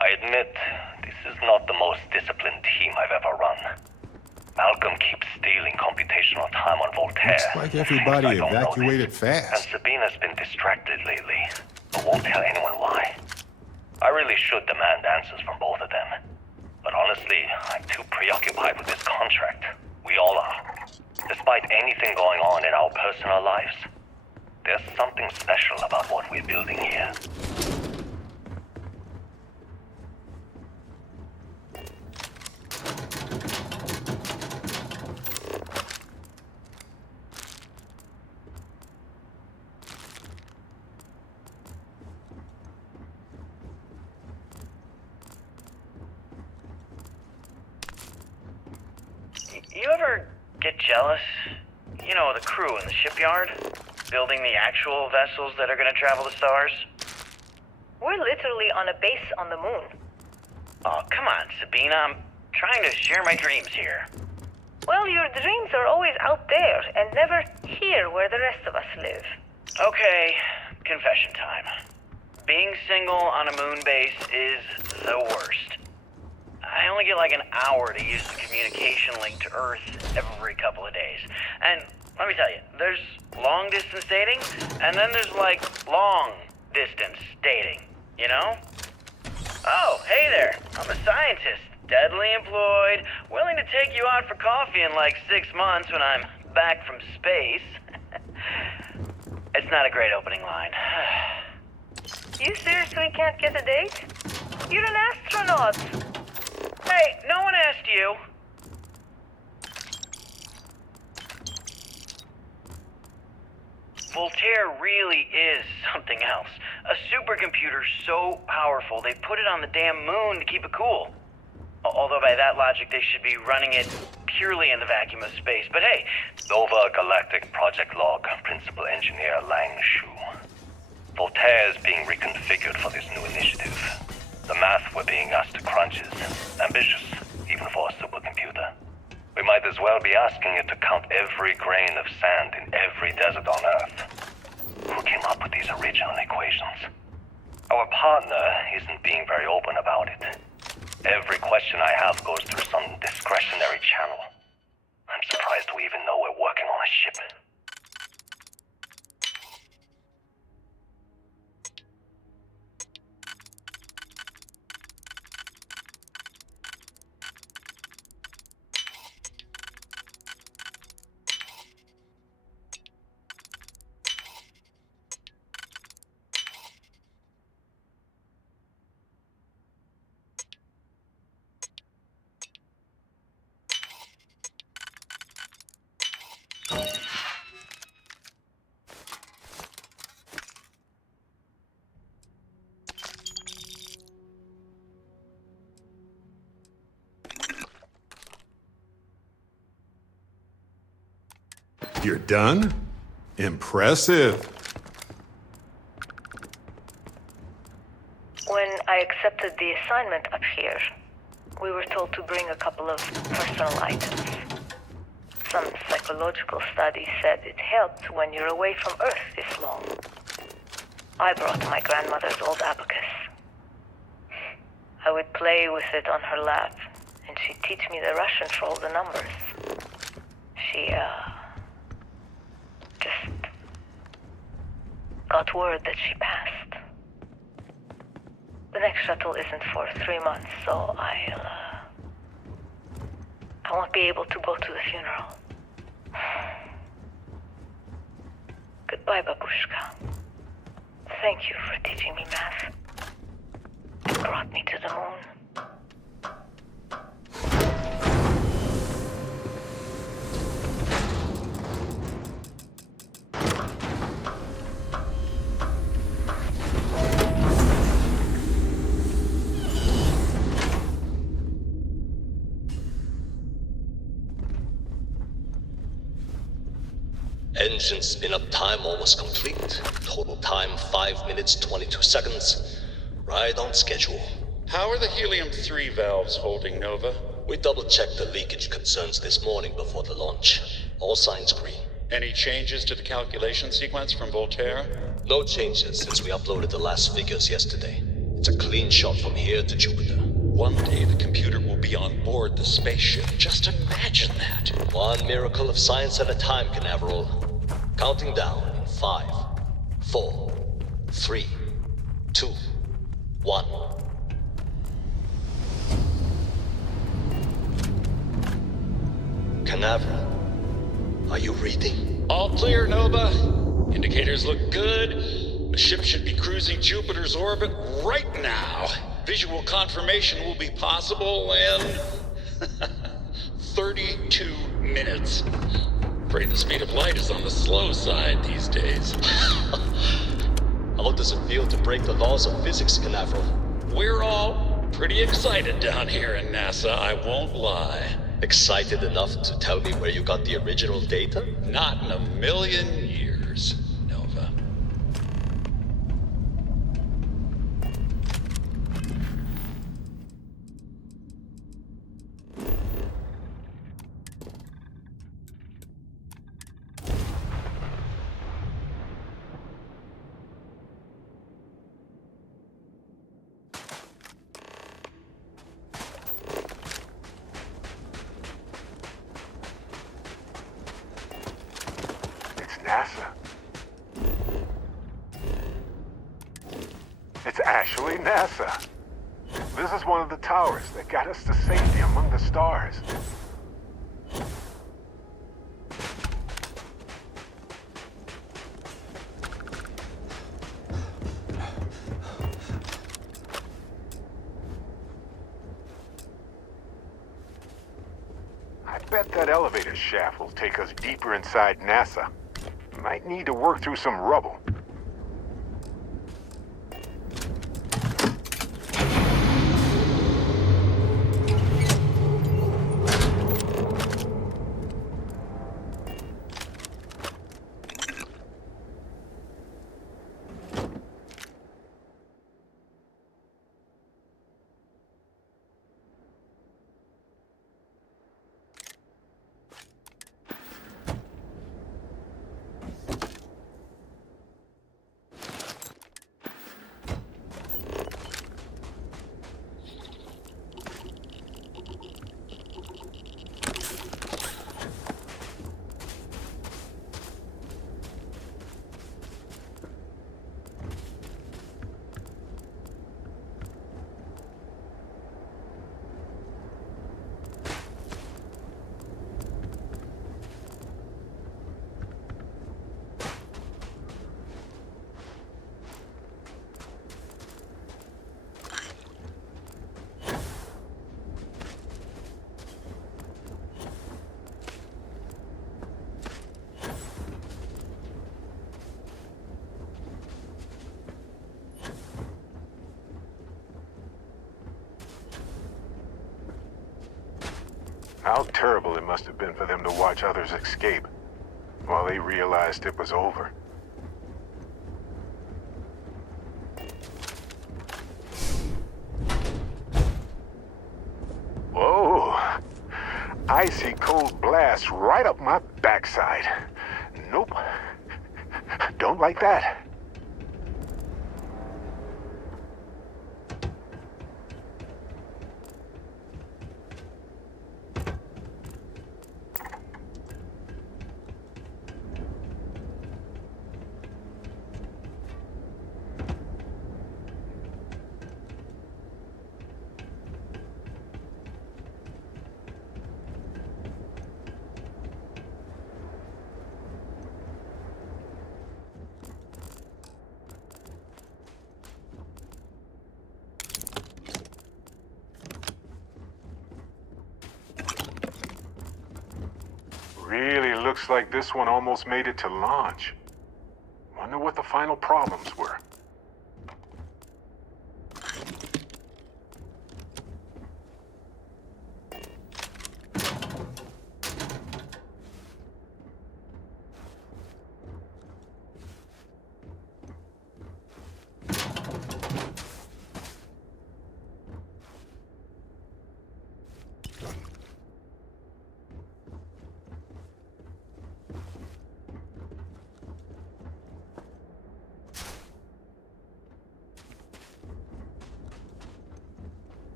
I admit, this is not the most disciplined team I've ever run. Malcolm keeps stealing computational time on Voltaire. Looks like everybody evacuated And fast. Sabina's been distracted lately, but won't tell anyone why. I really should demand answers from both of them. But honestly, I'm too preoccupied with this contract. We all are. Despite anything going on in our personal lives, there's something special about what we're building here. You ever get jealous? You know, the crew in the shipyard? Building the actual vessels that are gonna travel the stars? We're literally on a base on the moon. Oh, come on, Sabina. I'm trying to share my dreams here. Well, your dreams are always out there and never here where the rest of us live. Okay, confession time. Being single on a moon base is the worst. I only get like an hour to use the communication link to Earth every couple of days. And let me tell you, there's long distance dating, and then there's like long distance dating, you know? Oh, hey there, I'm a scientist, deadly employed, willing to take you out for coffee in like 6 months when I'm back from space. It's not a great opening line. You seriously can't get a date? You're an astronaut. Hey, no one asked you. Voltaire really is something else. A supercomputer so powerful they put it on the damn moon to keep it cool. Although by that logic they should be running it purely in the vacuum of space. But hey, Nova Galactic Project Log, Principal Engineer Lang Shu. Voltaire is being reconfigured for this new initiative. The math we're being asked to crunch is ambitious, even for a supercomputer. We might as well be asking it to count every grain of sand in every desert on Earth. Who came up with these original equations? Our partner isn't being very open about it. Every question I have goes through some discretionary channel. I'm surprised we even know we're working on a ship. You're done? Impressive. When I accepted the assignment up here, we were told to bring a couple of personal items. Some psychological studies said it helped when you're away from Earth this long. I brought my grandmother's old abacus. I would play with it on her lap, and she'd teach me the Russian for all the numbers. She, just got word that she passed. The next shuttle isn't for 3 months, so I won't be able to go to the funeral. Goodbye, Babushka. Thank you for teaching me math. It brought me to the moon. Engine spin-up time almost complete. Total time 5 minutes 22 seconds. Right on schedule. How are the helium-3 valves holding, Nova? We double-checked the leakage concerns this morning before the launch. All signs green. Any changes to the calculation sequence from Voltaire? No changes since we uploaded the last figures yesterday. It's a clean shot from here to Jupiter. One day the computer will be on board the spaceship. Just imagine that. One miracle of science at a time, Canaveral. Counting down in 5, 4, 3, 2, 1. Canaveral, are you reading? All clear, Nova. Indicators look good. The ship should be cruising Jupiter's orbit right now. Visual confirmation will be possible in 32 minutes. Afraid the speed of light is on the slow side these days. How does it feel to break the laws of physics, Canaveral? We're all pretty excited down here in NASA, I won't lie. Excited enough to tell me where you got the original data? Not in a million years. NASA. It's actually NASA. This is one of the towers that got us to safety among the stars. I bet that elevator shaft will take us deeper inside NASA. Might need to work through some rubble. How terrible it must have been for them to watch others escape, while they realized it was over. Whoa! Icy cold blast right up my backside. Nope. Don't like that. Really looks like this one almost made it to launch. Wonder what the final problems were.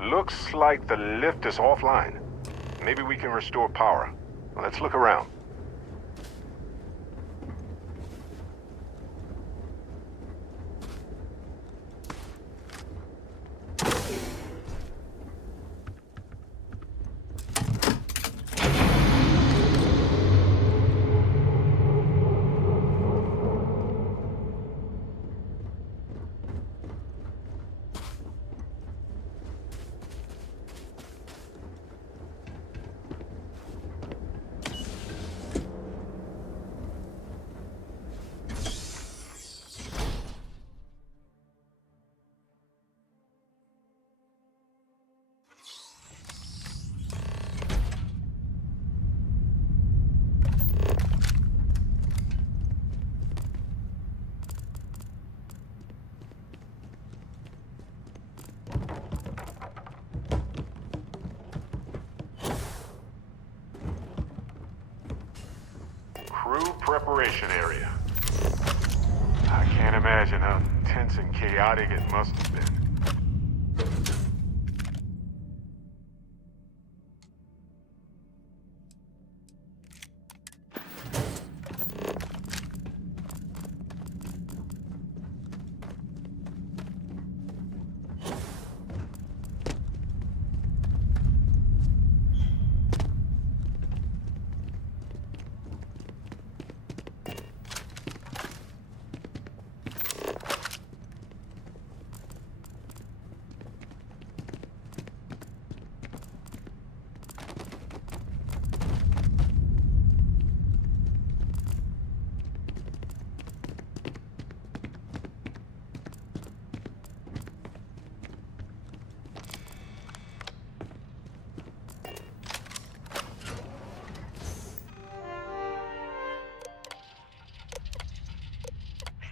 Looks like the lift is offline. Maybe we can restore power. Let's look around. preparation area. I can't imagine how tense and chaotic it must have been.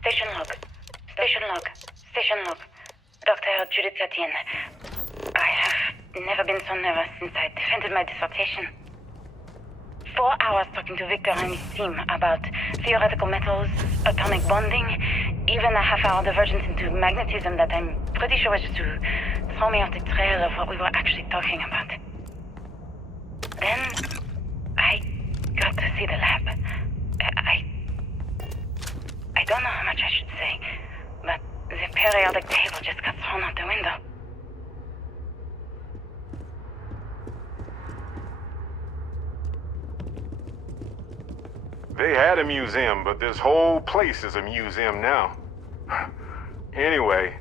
Station log. Station log. Station log. Dr. Judith Etienne. I have never been so nervous since I defended my dissertation. 4 hours talking to Victor and his team about theoretical metals, atomic bonding, even a half-hour divergence into magnetism that I'm pretty sure was just to throw me off the trail of what we were actually talking about. Then, I got to see the lab. I don't know how much I should say, but the periodic table just got thrown out the window. They had a museum, but this whole place is a museum now. Anyway,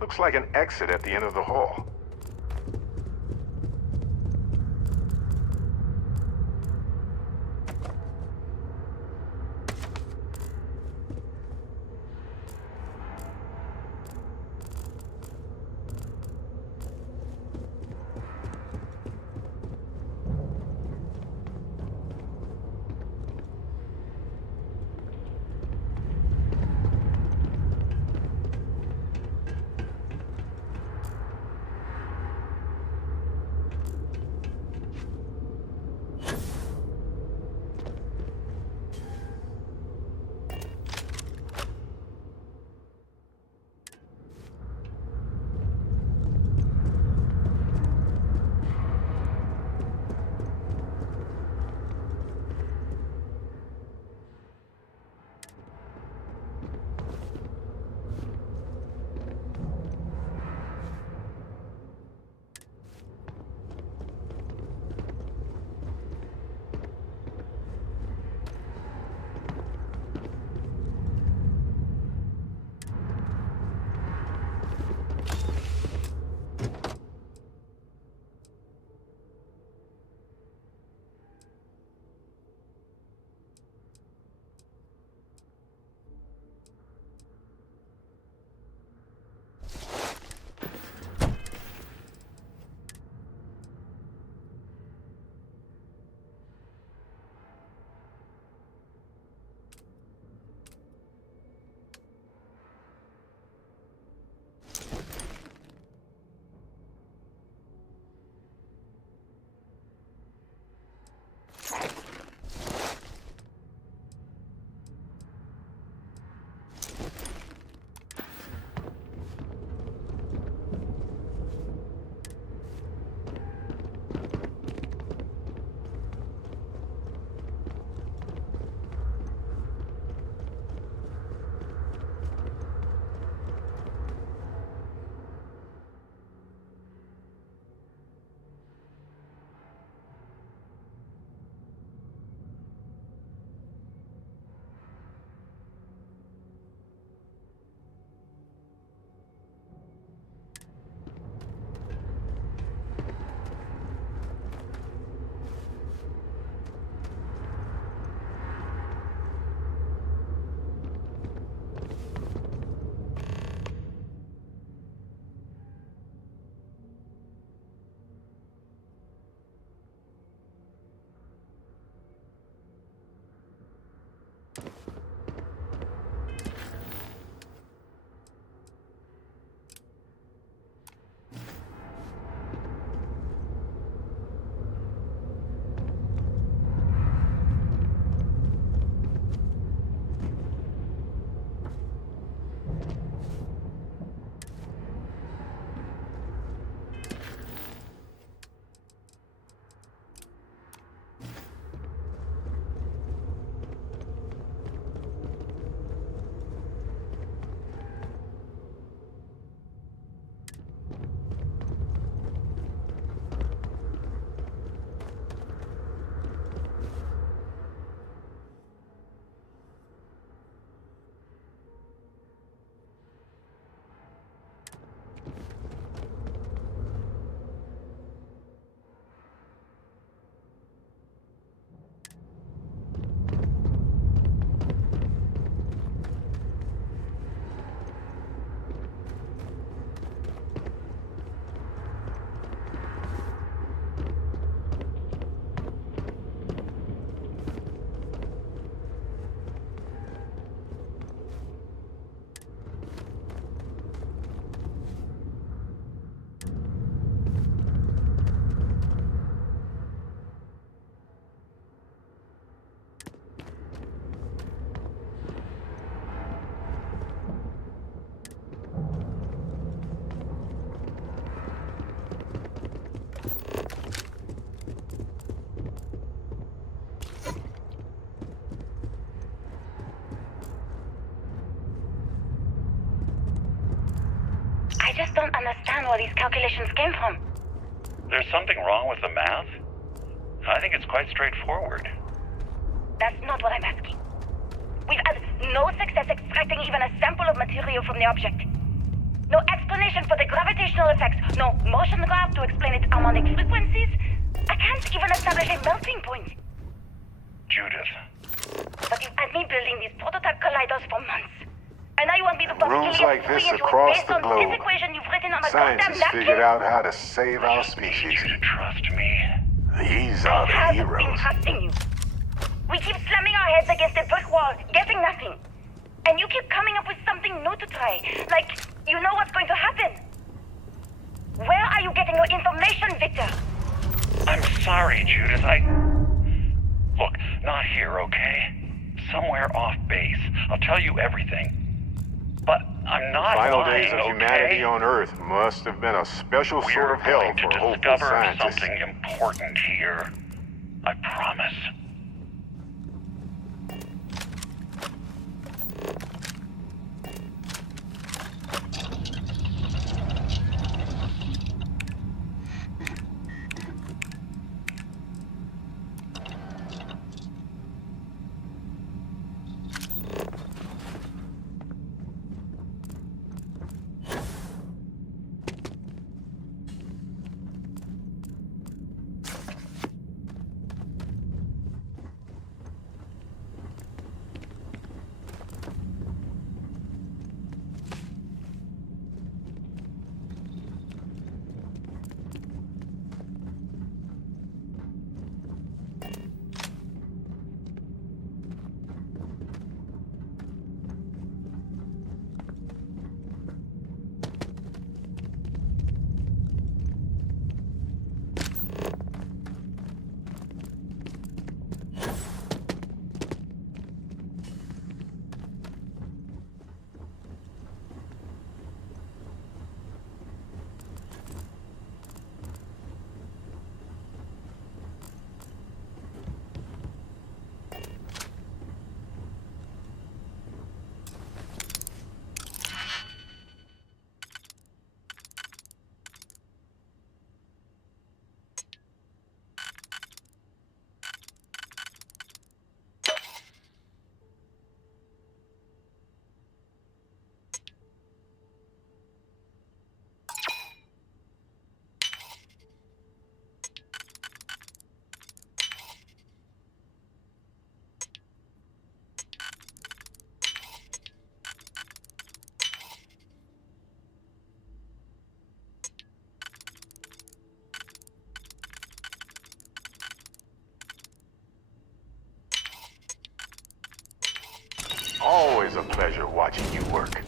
looks like an exit at the end of the hall. just don't understand where these calculations came from. There's something wrong with the math? I think it's quite straightforward. That's not what I'm asking. We've had no success extracting even a sample of material from the object. No explanation for the gravitational effects, no motion graph to explain its harmonic frequencies. I can't even establish a melting point. Judith. But you've had me building these prototype colliders for months. And now you want me to bump Rooms helium like this 3 into it across based the on globe. this equation you've written on a goddamn Scientists napkin? figured out how to save our species. You to trust me. These are the I have been heroes. trusting you. We keep slamming our heads against a brick wall, getting nothing. And you keep coming up with something new to try. Like, you know what's going to happen. Where are you getting your information, Victor? I'm sorry, Judith. Look, not here, okay? Somewhere off base. I'll tell you everything. But I'm not Final lying, days of okay? humanity on Earth must have been a special sort of hell for hopeful Discover scientists. something important here. I promise. Always a pleasure watching you work.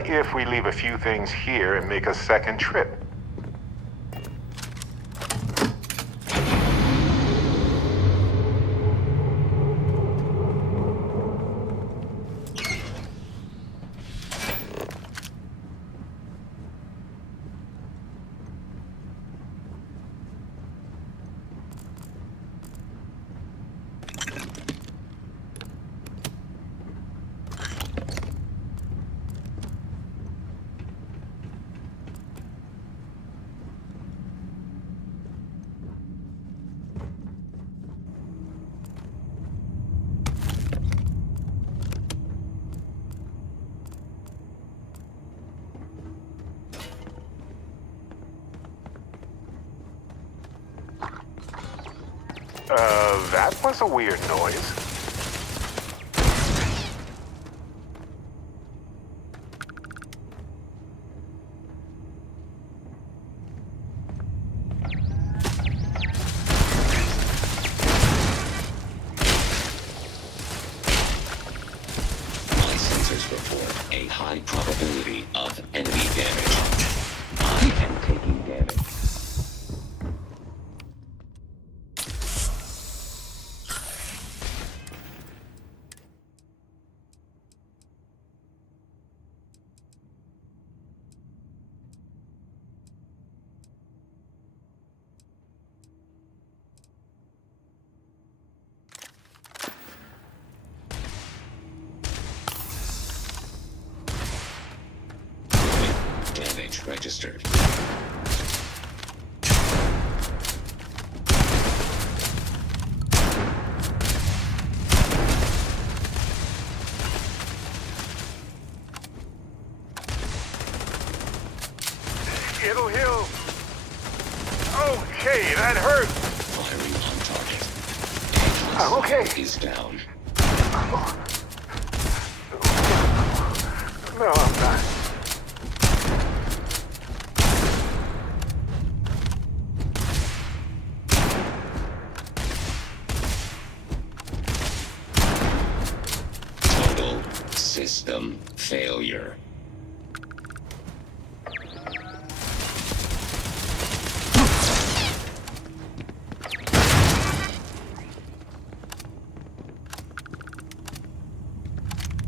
What if we leave a few things here and make a second trip? That was a weird noise. My sensors report a high probability of enemy damage. I am taking damage. Damage registered. It'll heal. Okay, that hurt. Firing on target. Okay. Is down. No, I'm not. Total system failure.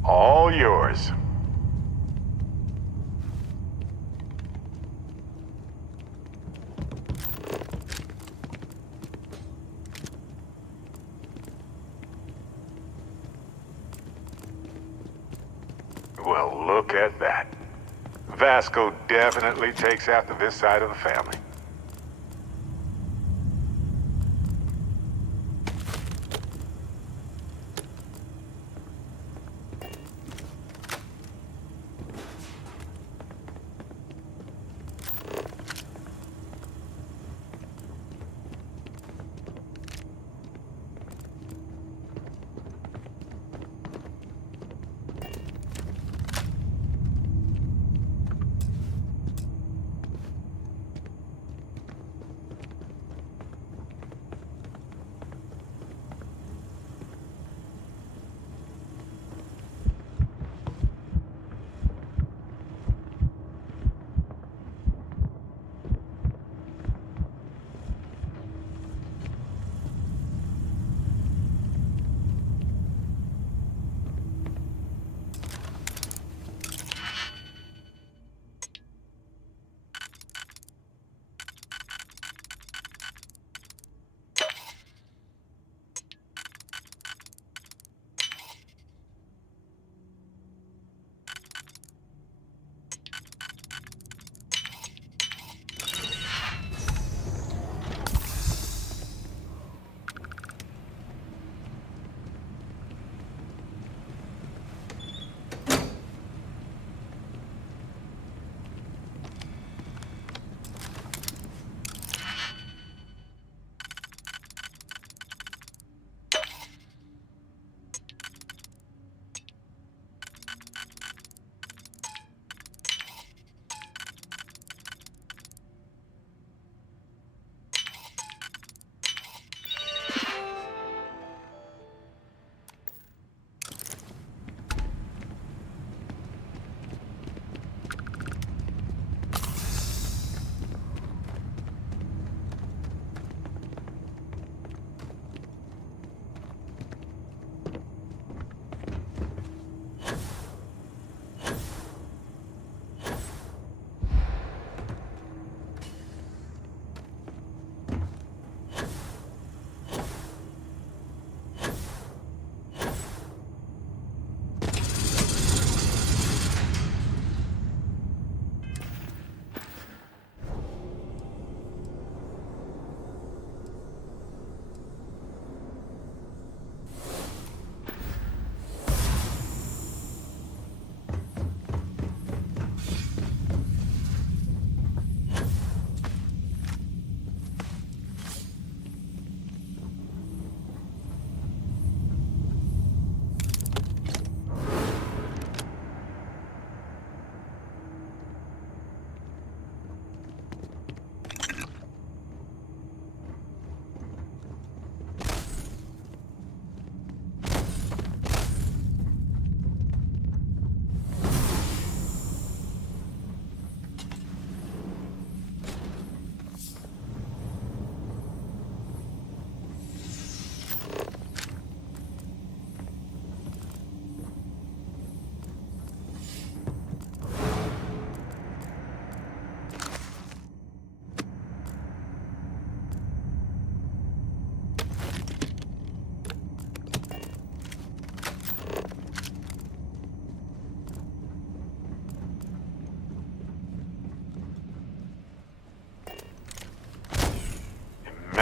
All yours. Well, look at that. Vasco definitely takes after this side of the family.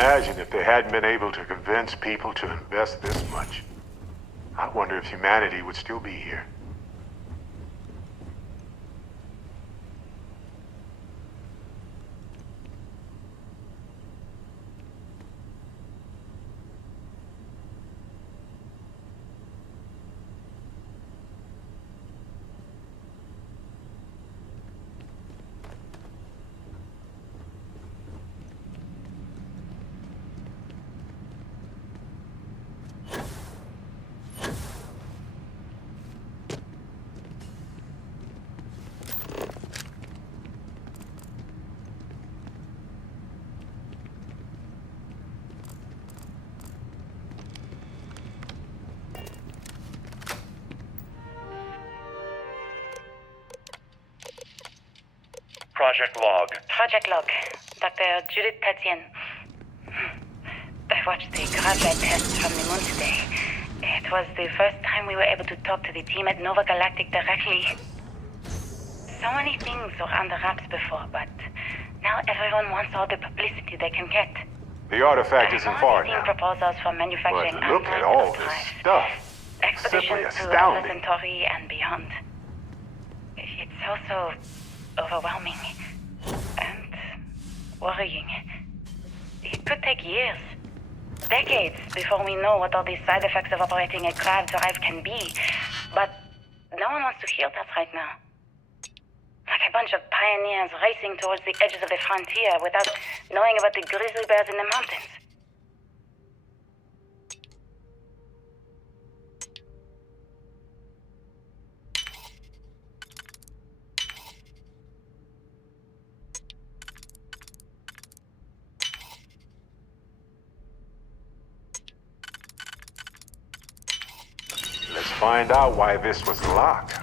Imagine if they hadn't been able to convince people to invest this much. I wonder if humanity would still be here. Project Log. Dr. Judith Tatian. I watched the gravelight test from the moon today. It was the first time we were able to talk to the team at Nova Galactic directly. So many things were under wraps before, but now everyone wants all the publicity they can get. The artifact isn't far Team now. proposals for manufacturing But look at all this stuff. expeditions Simply to astounding. Centauri and beyond. It's also overwhelming and worrying. It could take years, decades, before we know what all these side effects of operating a grav drive can be. But no one wants to hear that right now. Like a bunch of pioneers racing towards the edges of the frontier without knowing about the grizzly bears in the mountains. Let's find out why this was locked.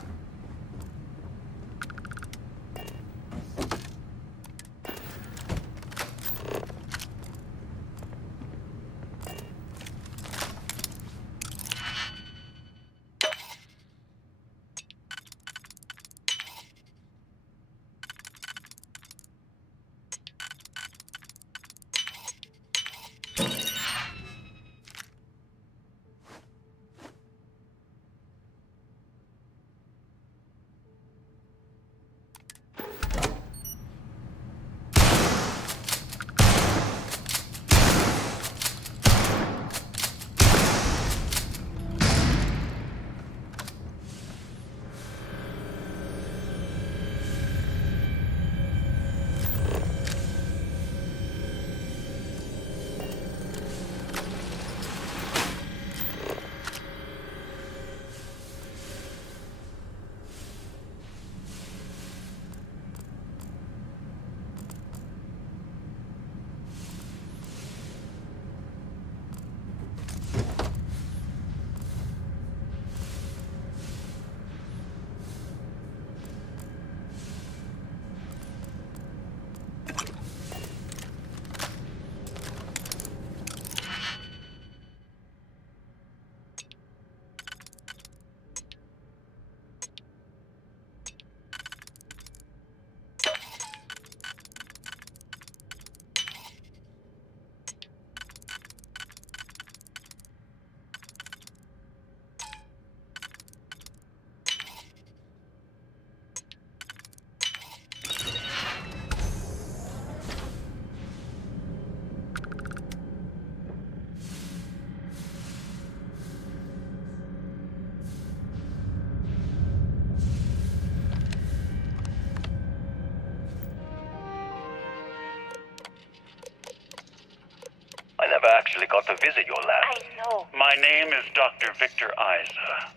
I never actually got to visit your lab. I know. My name is Dr. Victor Isa.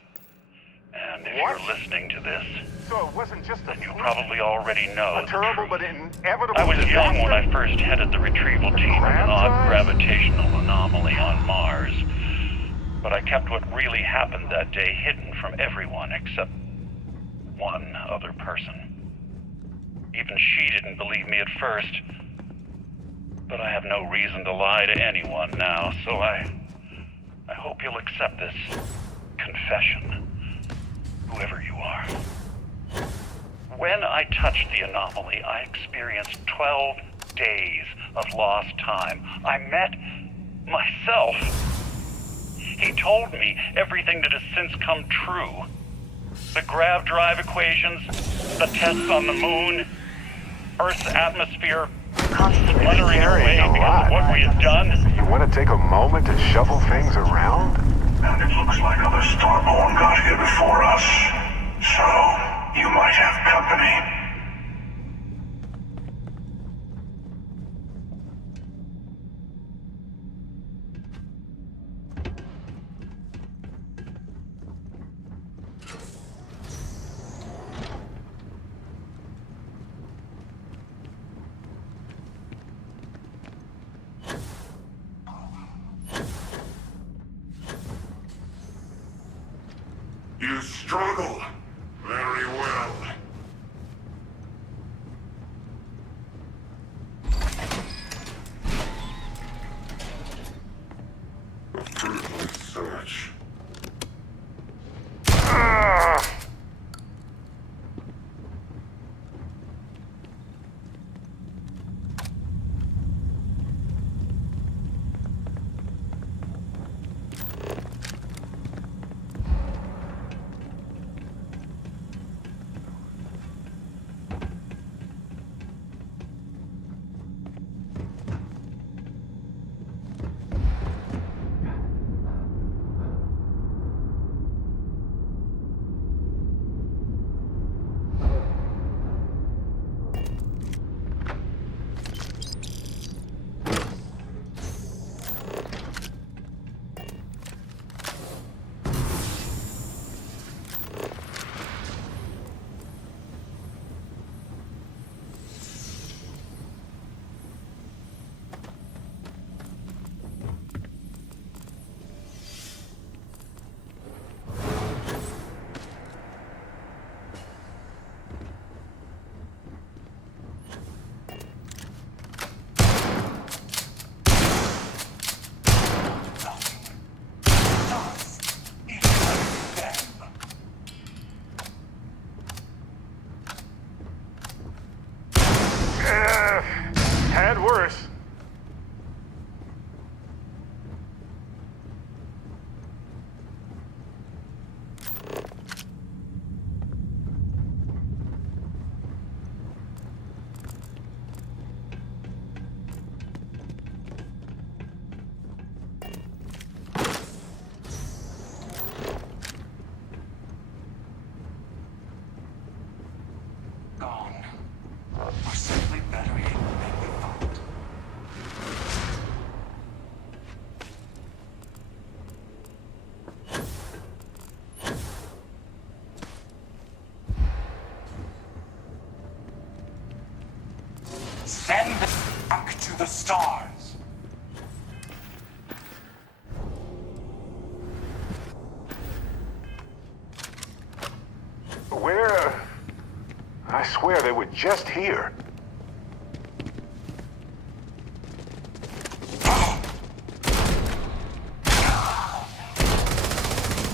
And if What? you're listening to this, So it wasn't just a you probably already know a terrible but inevitable I was young disaster? when I first headed the retrieval team of an odd gravitational anomaly on Mars. But I kept what really happened that day hidden from everyone except one other person. Even she didn't believe me at first. But I have no reason to lie to anyone now, so I hope you'll accept this confession, whoever you are. When I touched the anomaly, I experienced 12 days of lost time. I met myself. He told me everything that has since come true. The grav drive equations, the tests on the moon, Earth's atmosphere, fluttering away because of what we had done. You want to take a moment to shuffle things around? And it looks like other Starborn got here before us. So, you might have company. You struggle. Very well. A fruitless search. Had worse. Gone. Or simply better hidden than we thought. Send them back to the stars. Where? I swear they were just here.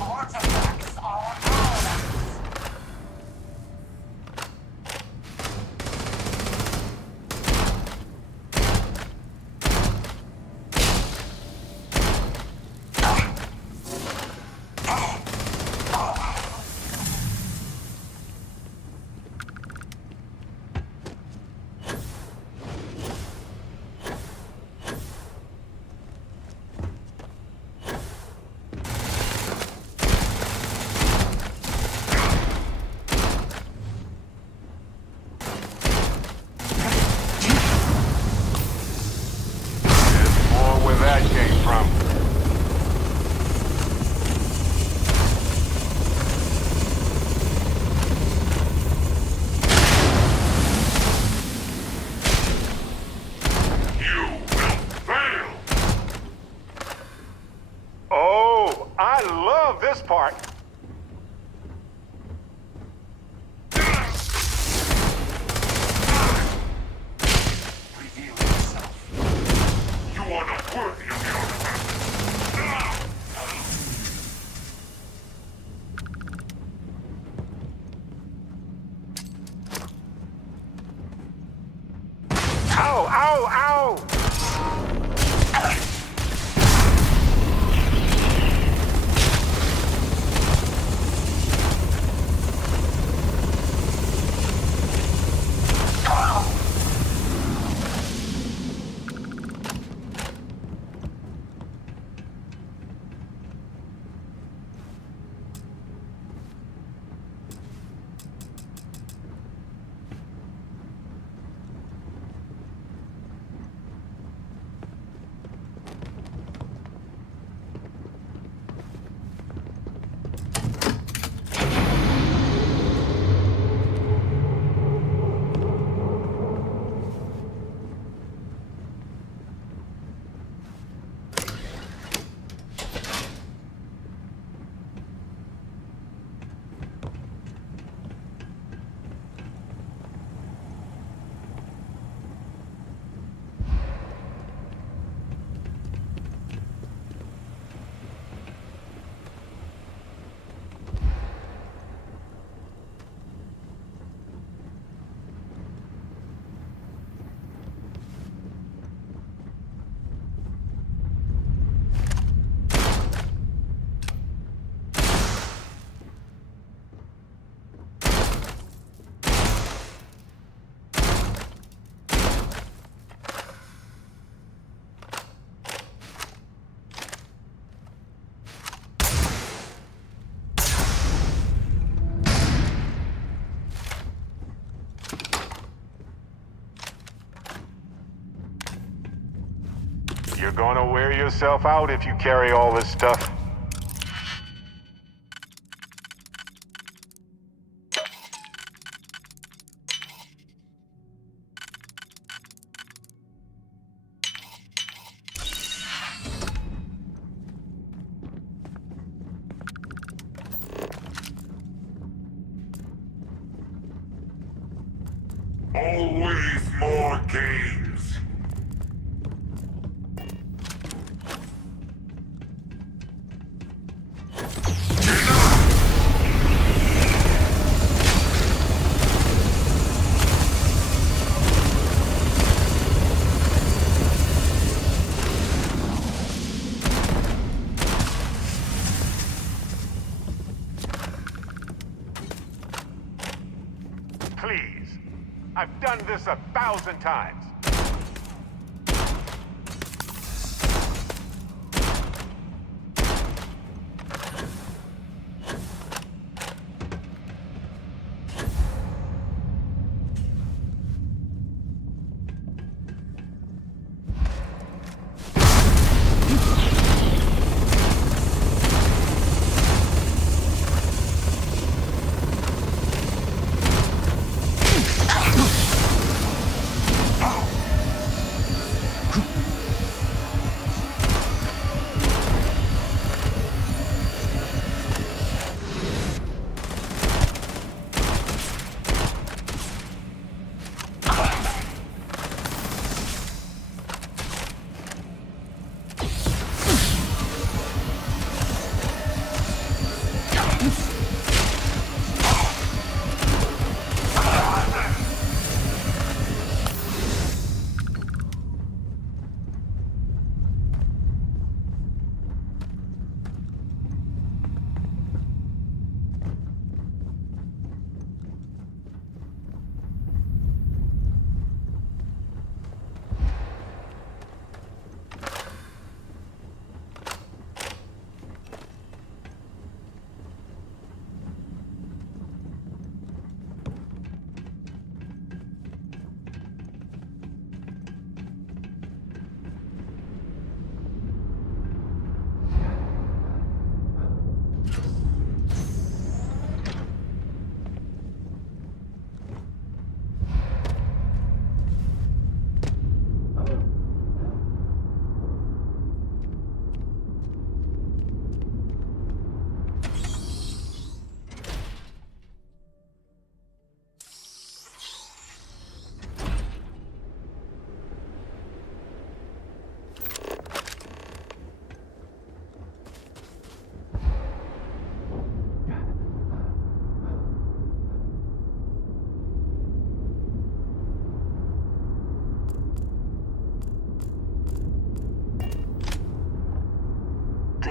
Artifacts are ours. Ow! Ow! Ow! You're gonna wear yourself out if you carry all this stuff. Always more games. Please. I've done this 1,000 times. Oh!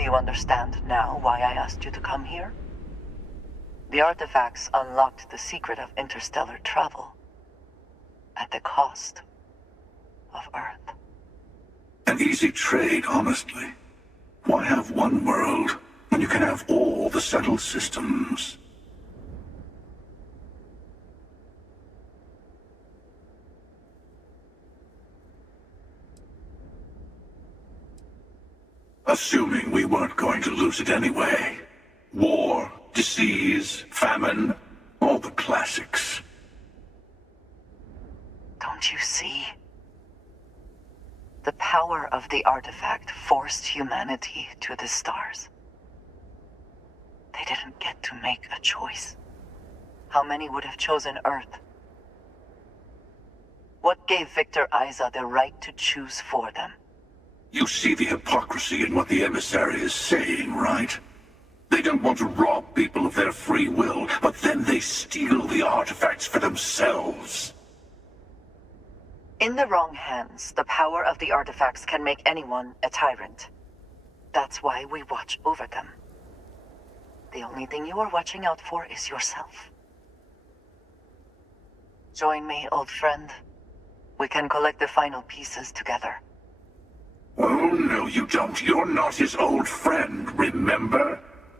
you understand now why I asked you to come here? The artifacts unlocked the secret of interstellar travel at the cost of Earth. An easy trade, honestly. Why have one world when you can have all the settled systems? Assuming we weren't going to lose it anyway. War, disease, famine, all the classics. Don't you see? The power of the artifact forced humanity to the stars. They didn't get to make a choice. How many would have chosen Earth? What gave Victor Isa the right to choose for them? You see the hypocrisy in what the emissary is saying, right? They don't want to rob people of their free will, but then they steal the artifacts for themselves. In the wrong hands, the power of the artifacts can make anyone a tyrant. That's why we watch over them. The only thing you are watching out for is yourself. Join me, old friend. We can collect the final pieces together. Oh, no, you don't. You're not his old friend, remember?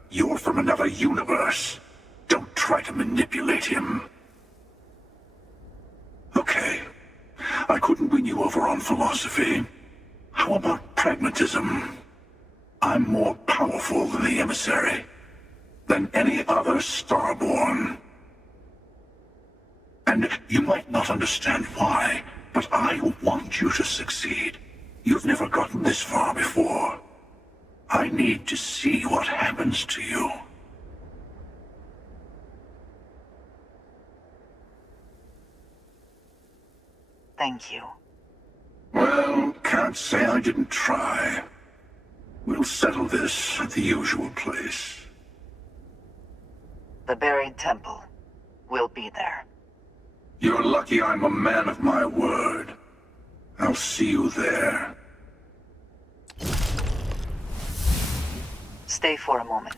You're from another universe. Don't try to manipulate him. Okay. I couldn't win you over on philosophy. How about pragmatism? I'm more powerful than the emissary. Than any other starborn. And you might not understand why, but I want you to succeed. You've never gotten this far before. I need to see what happens to you. Thank you. Well, can't say I didn't try. We'll settle this at the usual place. The buried temple. We'll be there. You're lucky I'm a man of my word. I'll see you there. Stay for a moment.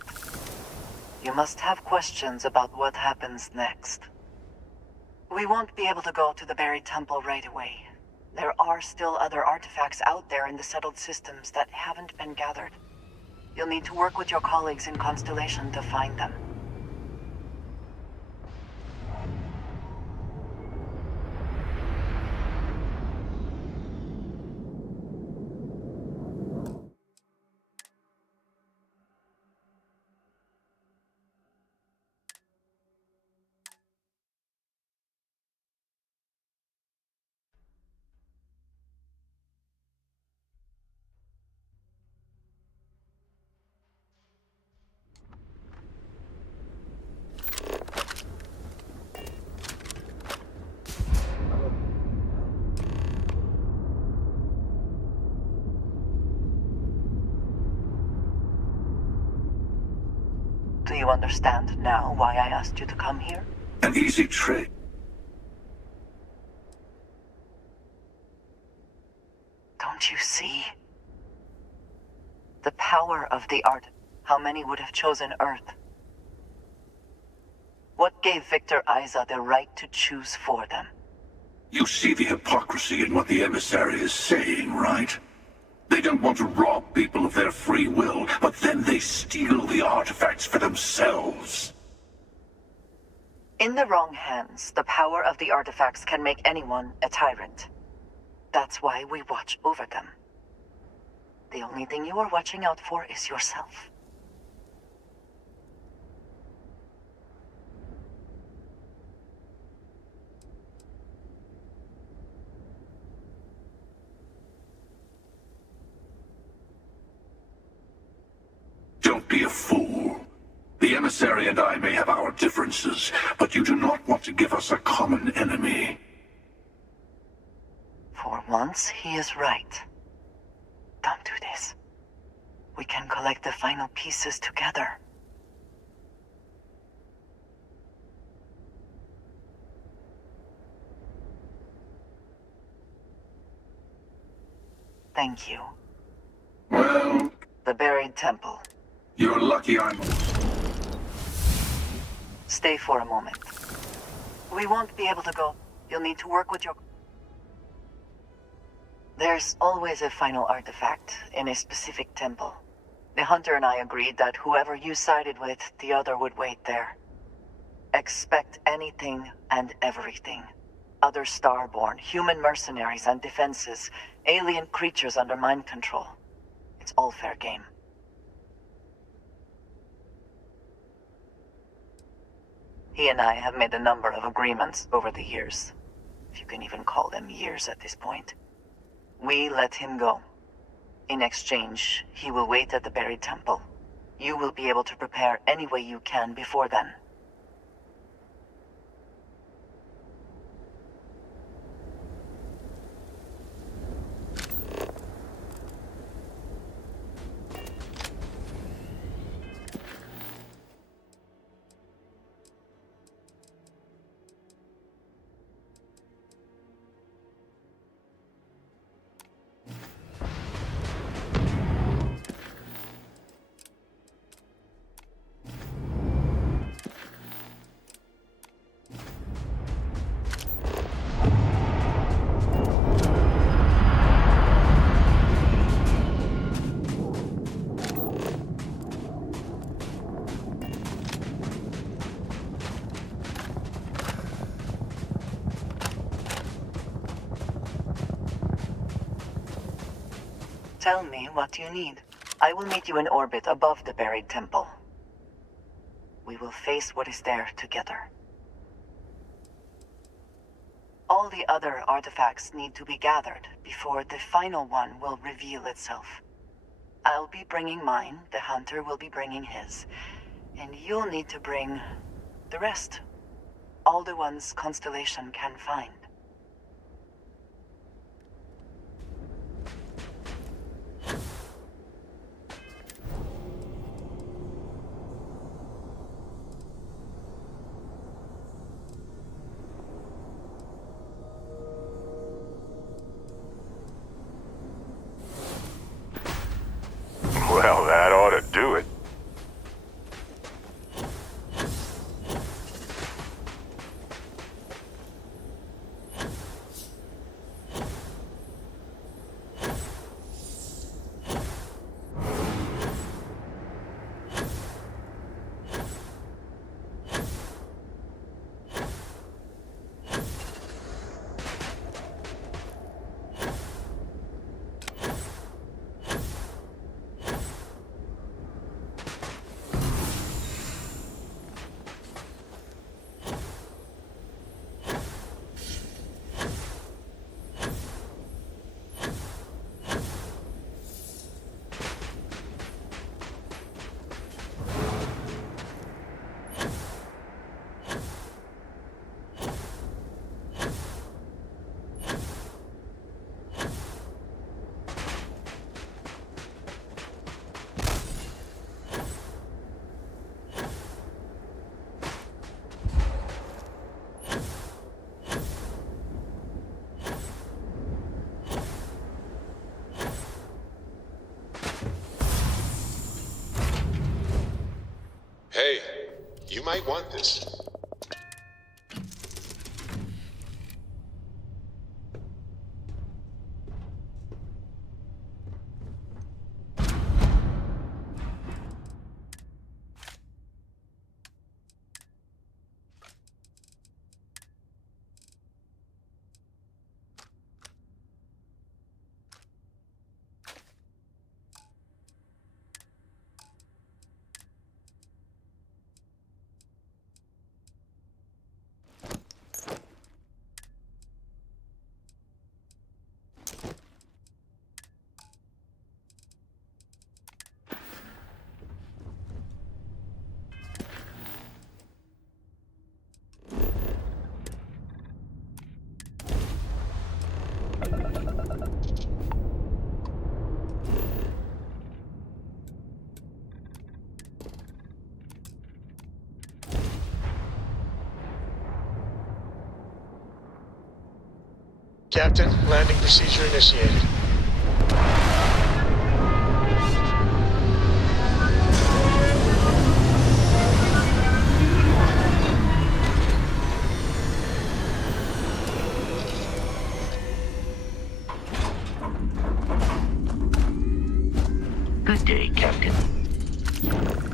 You must have questions about what happens next. We won't be able to go to the buried temple right away. There are still other artifacts out there in the settled systems that haven't been gathered. You'll need to work with your colleagues in Constellation to find them. Do you understand now why I asked you to come here? An easy trade. Don't you see? The power of the art. How many would have chosen Earth? What gave Victor Isa the right to choose for them? You see the hypocrisy in what the emissary is saying, right? They don't want to rob people of their free will, but then they steal the artifacts for themselves. In the wrong hands, the power of the artifacts can make anyone a tyrant. That's why we watch over them. The only thing you are watching out for is yourself. Don't be a fool. The emissary and I may have our differences, but you do not want to give us a common enemy. For once, he is right. Don't do this. We can collect the final pieces together. Thank you. Well, The buried temple. You're lucky I'm... Stay for a moment. We won't be able to go. You'll need to work with your... There's always a final artifact in a specific temple. The hunter and I agreed that whoever you sided with, the other would wait there. Expect anything and everything. Other starborn, human mercenaries and defenses, alien creatures under mind control. It's all fair game. He and I have made a number of agreements over the years, if you can even call them years at this point. We let him go. In exchange, he will wait at the buried temple. You will be able to prepare any way you can before then. Tell me what you need. I will meet you in orbit above the buried temple. We will face what is there together. All the other artifacts need to be gathered before the final one will reveal itself. I'll be bringing mine, the hunter will be bringing his, and you'll need to bring the rest. All the ones Constellation can find. Well, that ought to do it. Hey, you might want this. Captain, landing procedure initiated. Good day, Captain.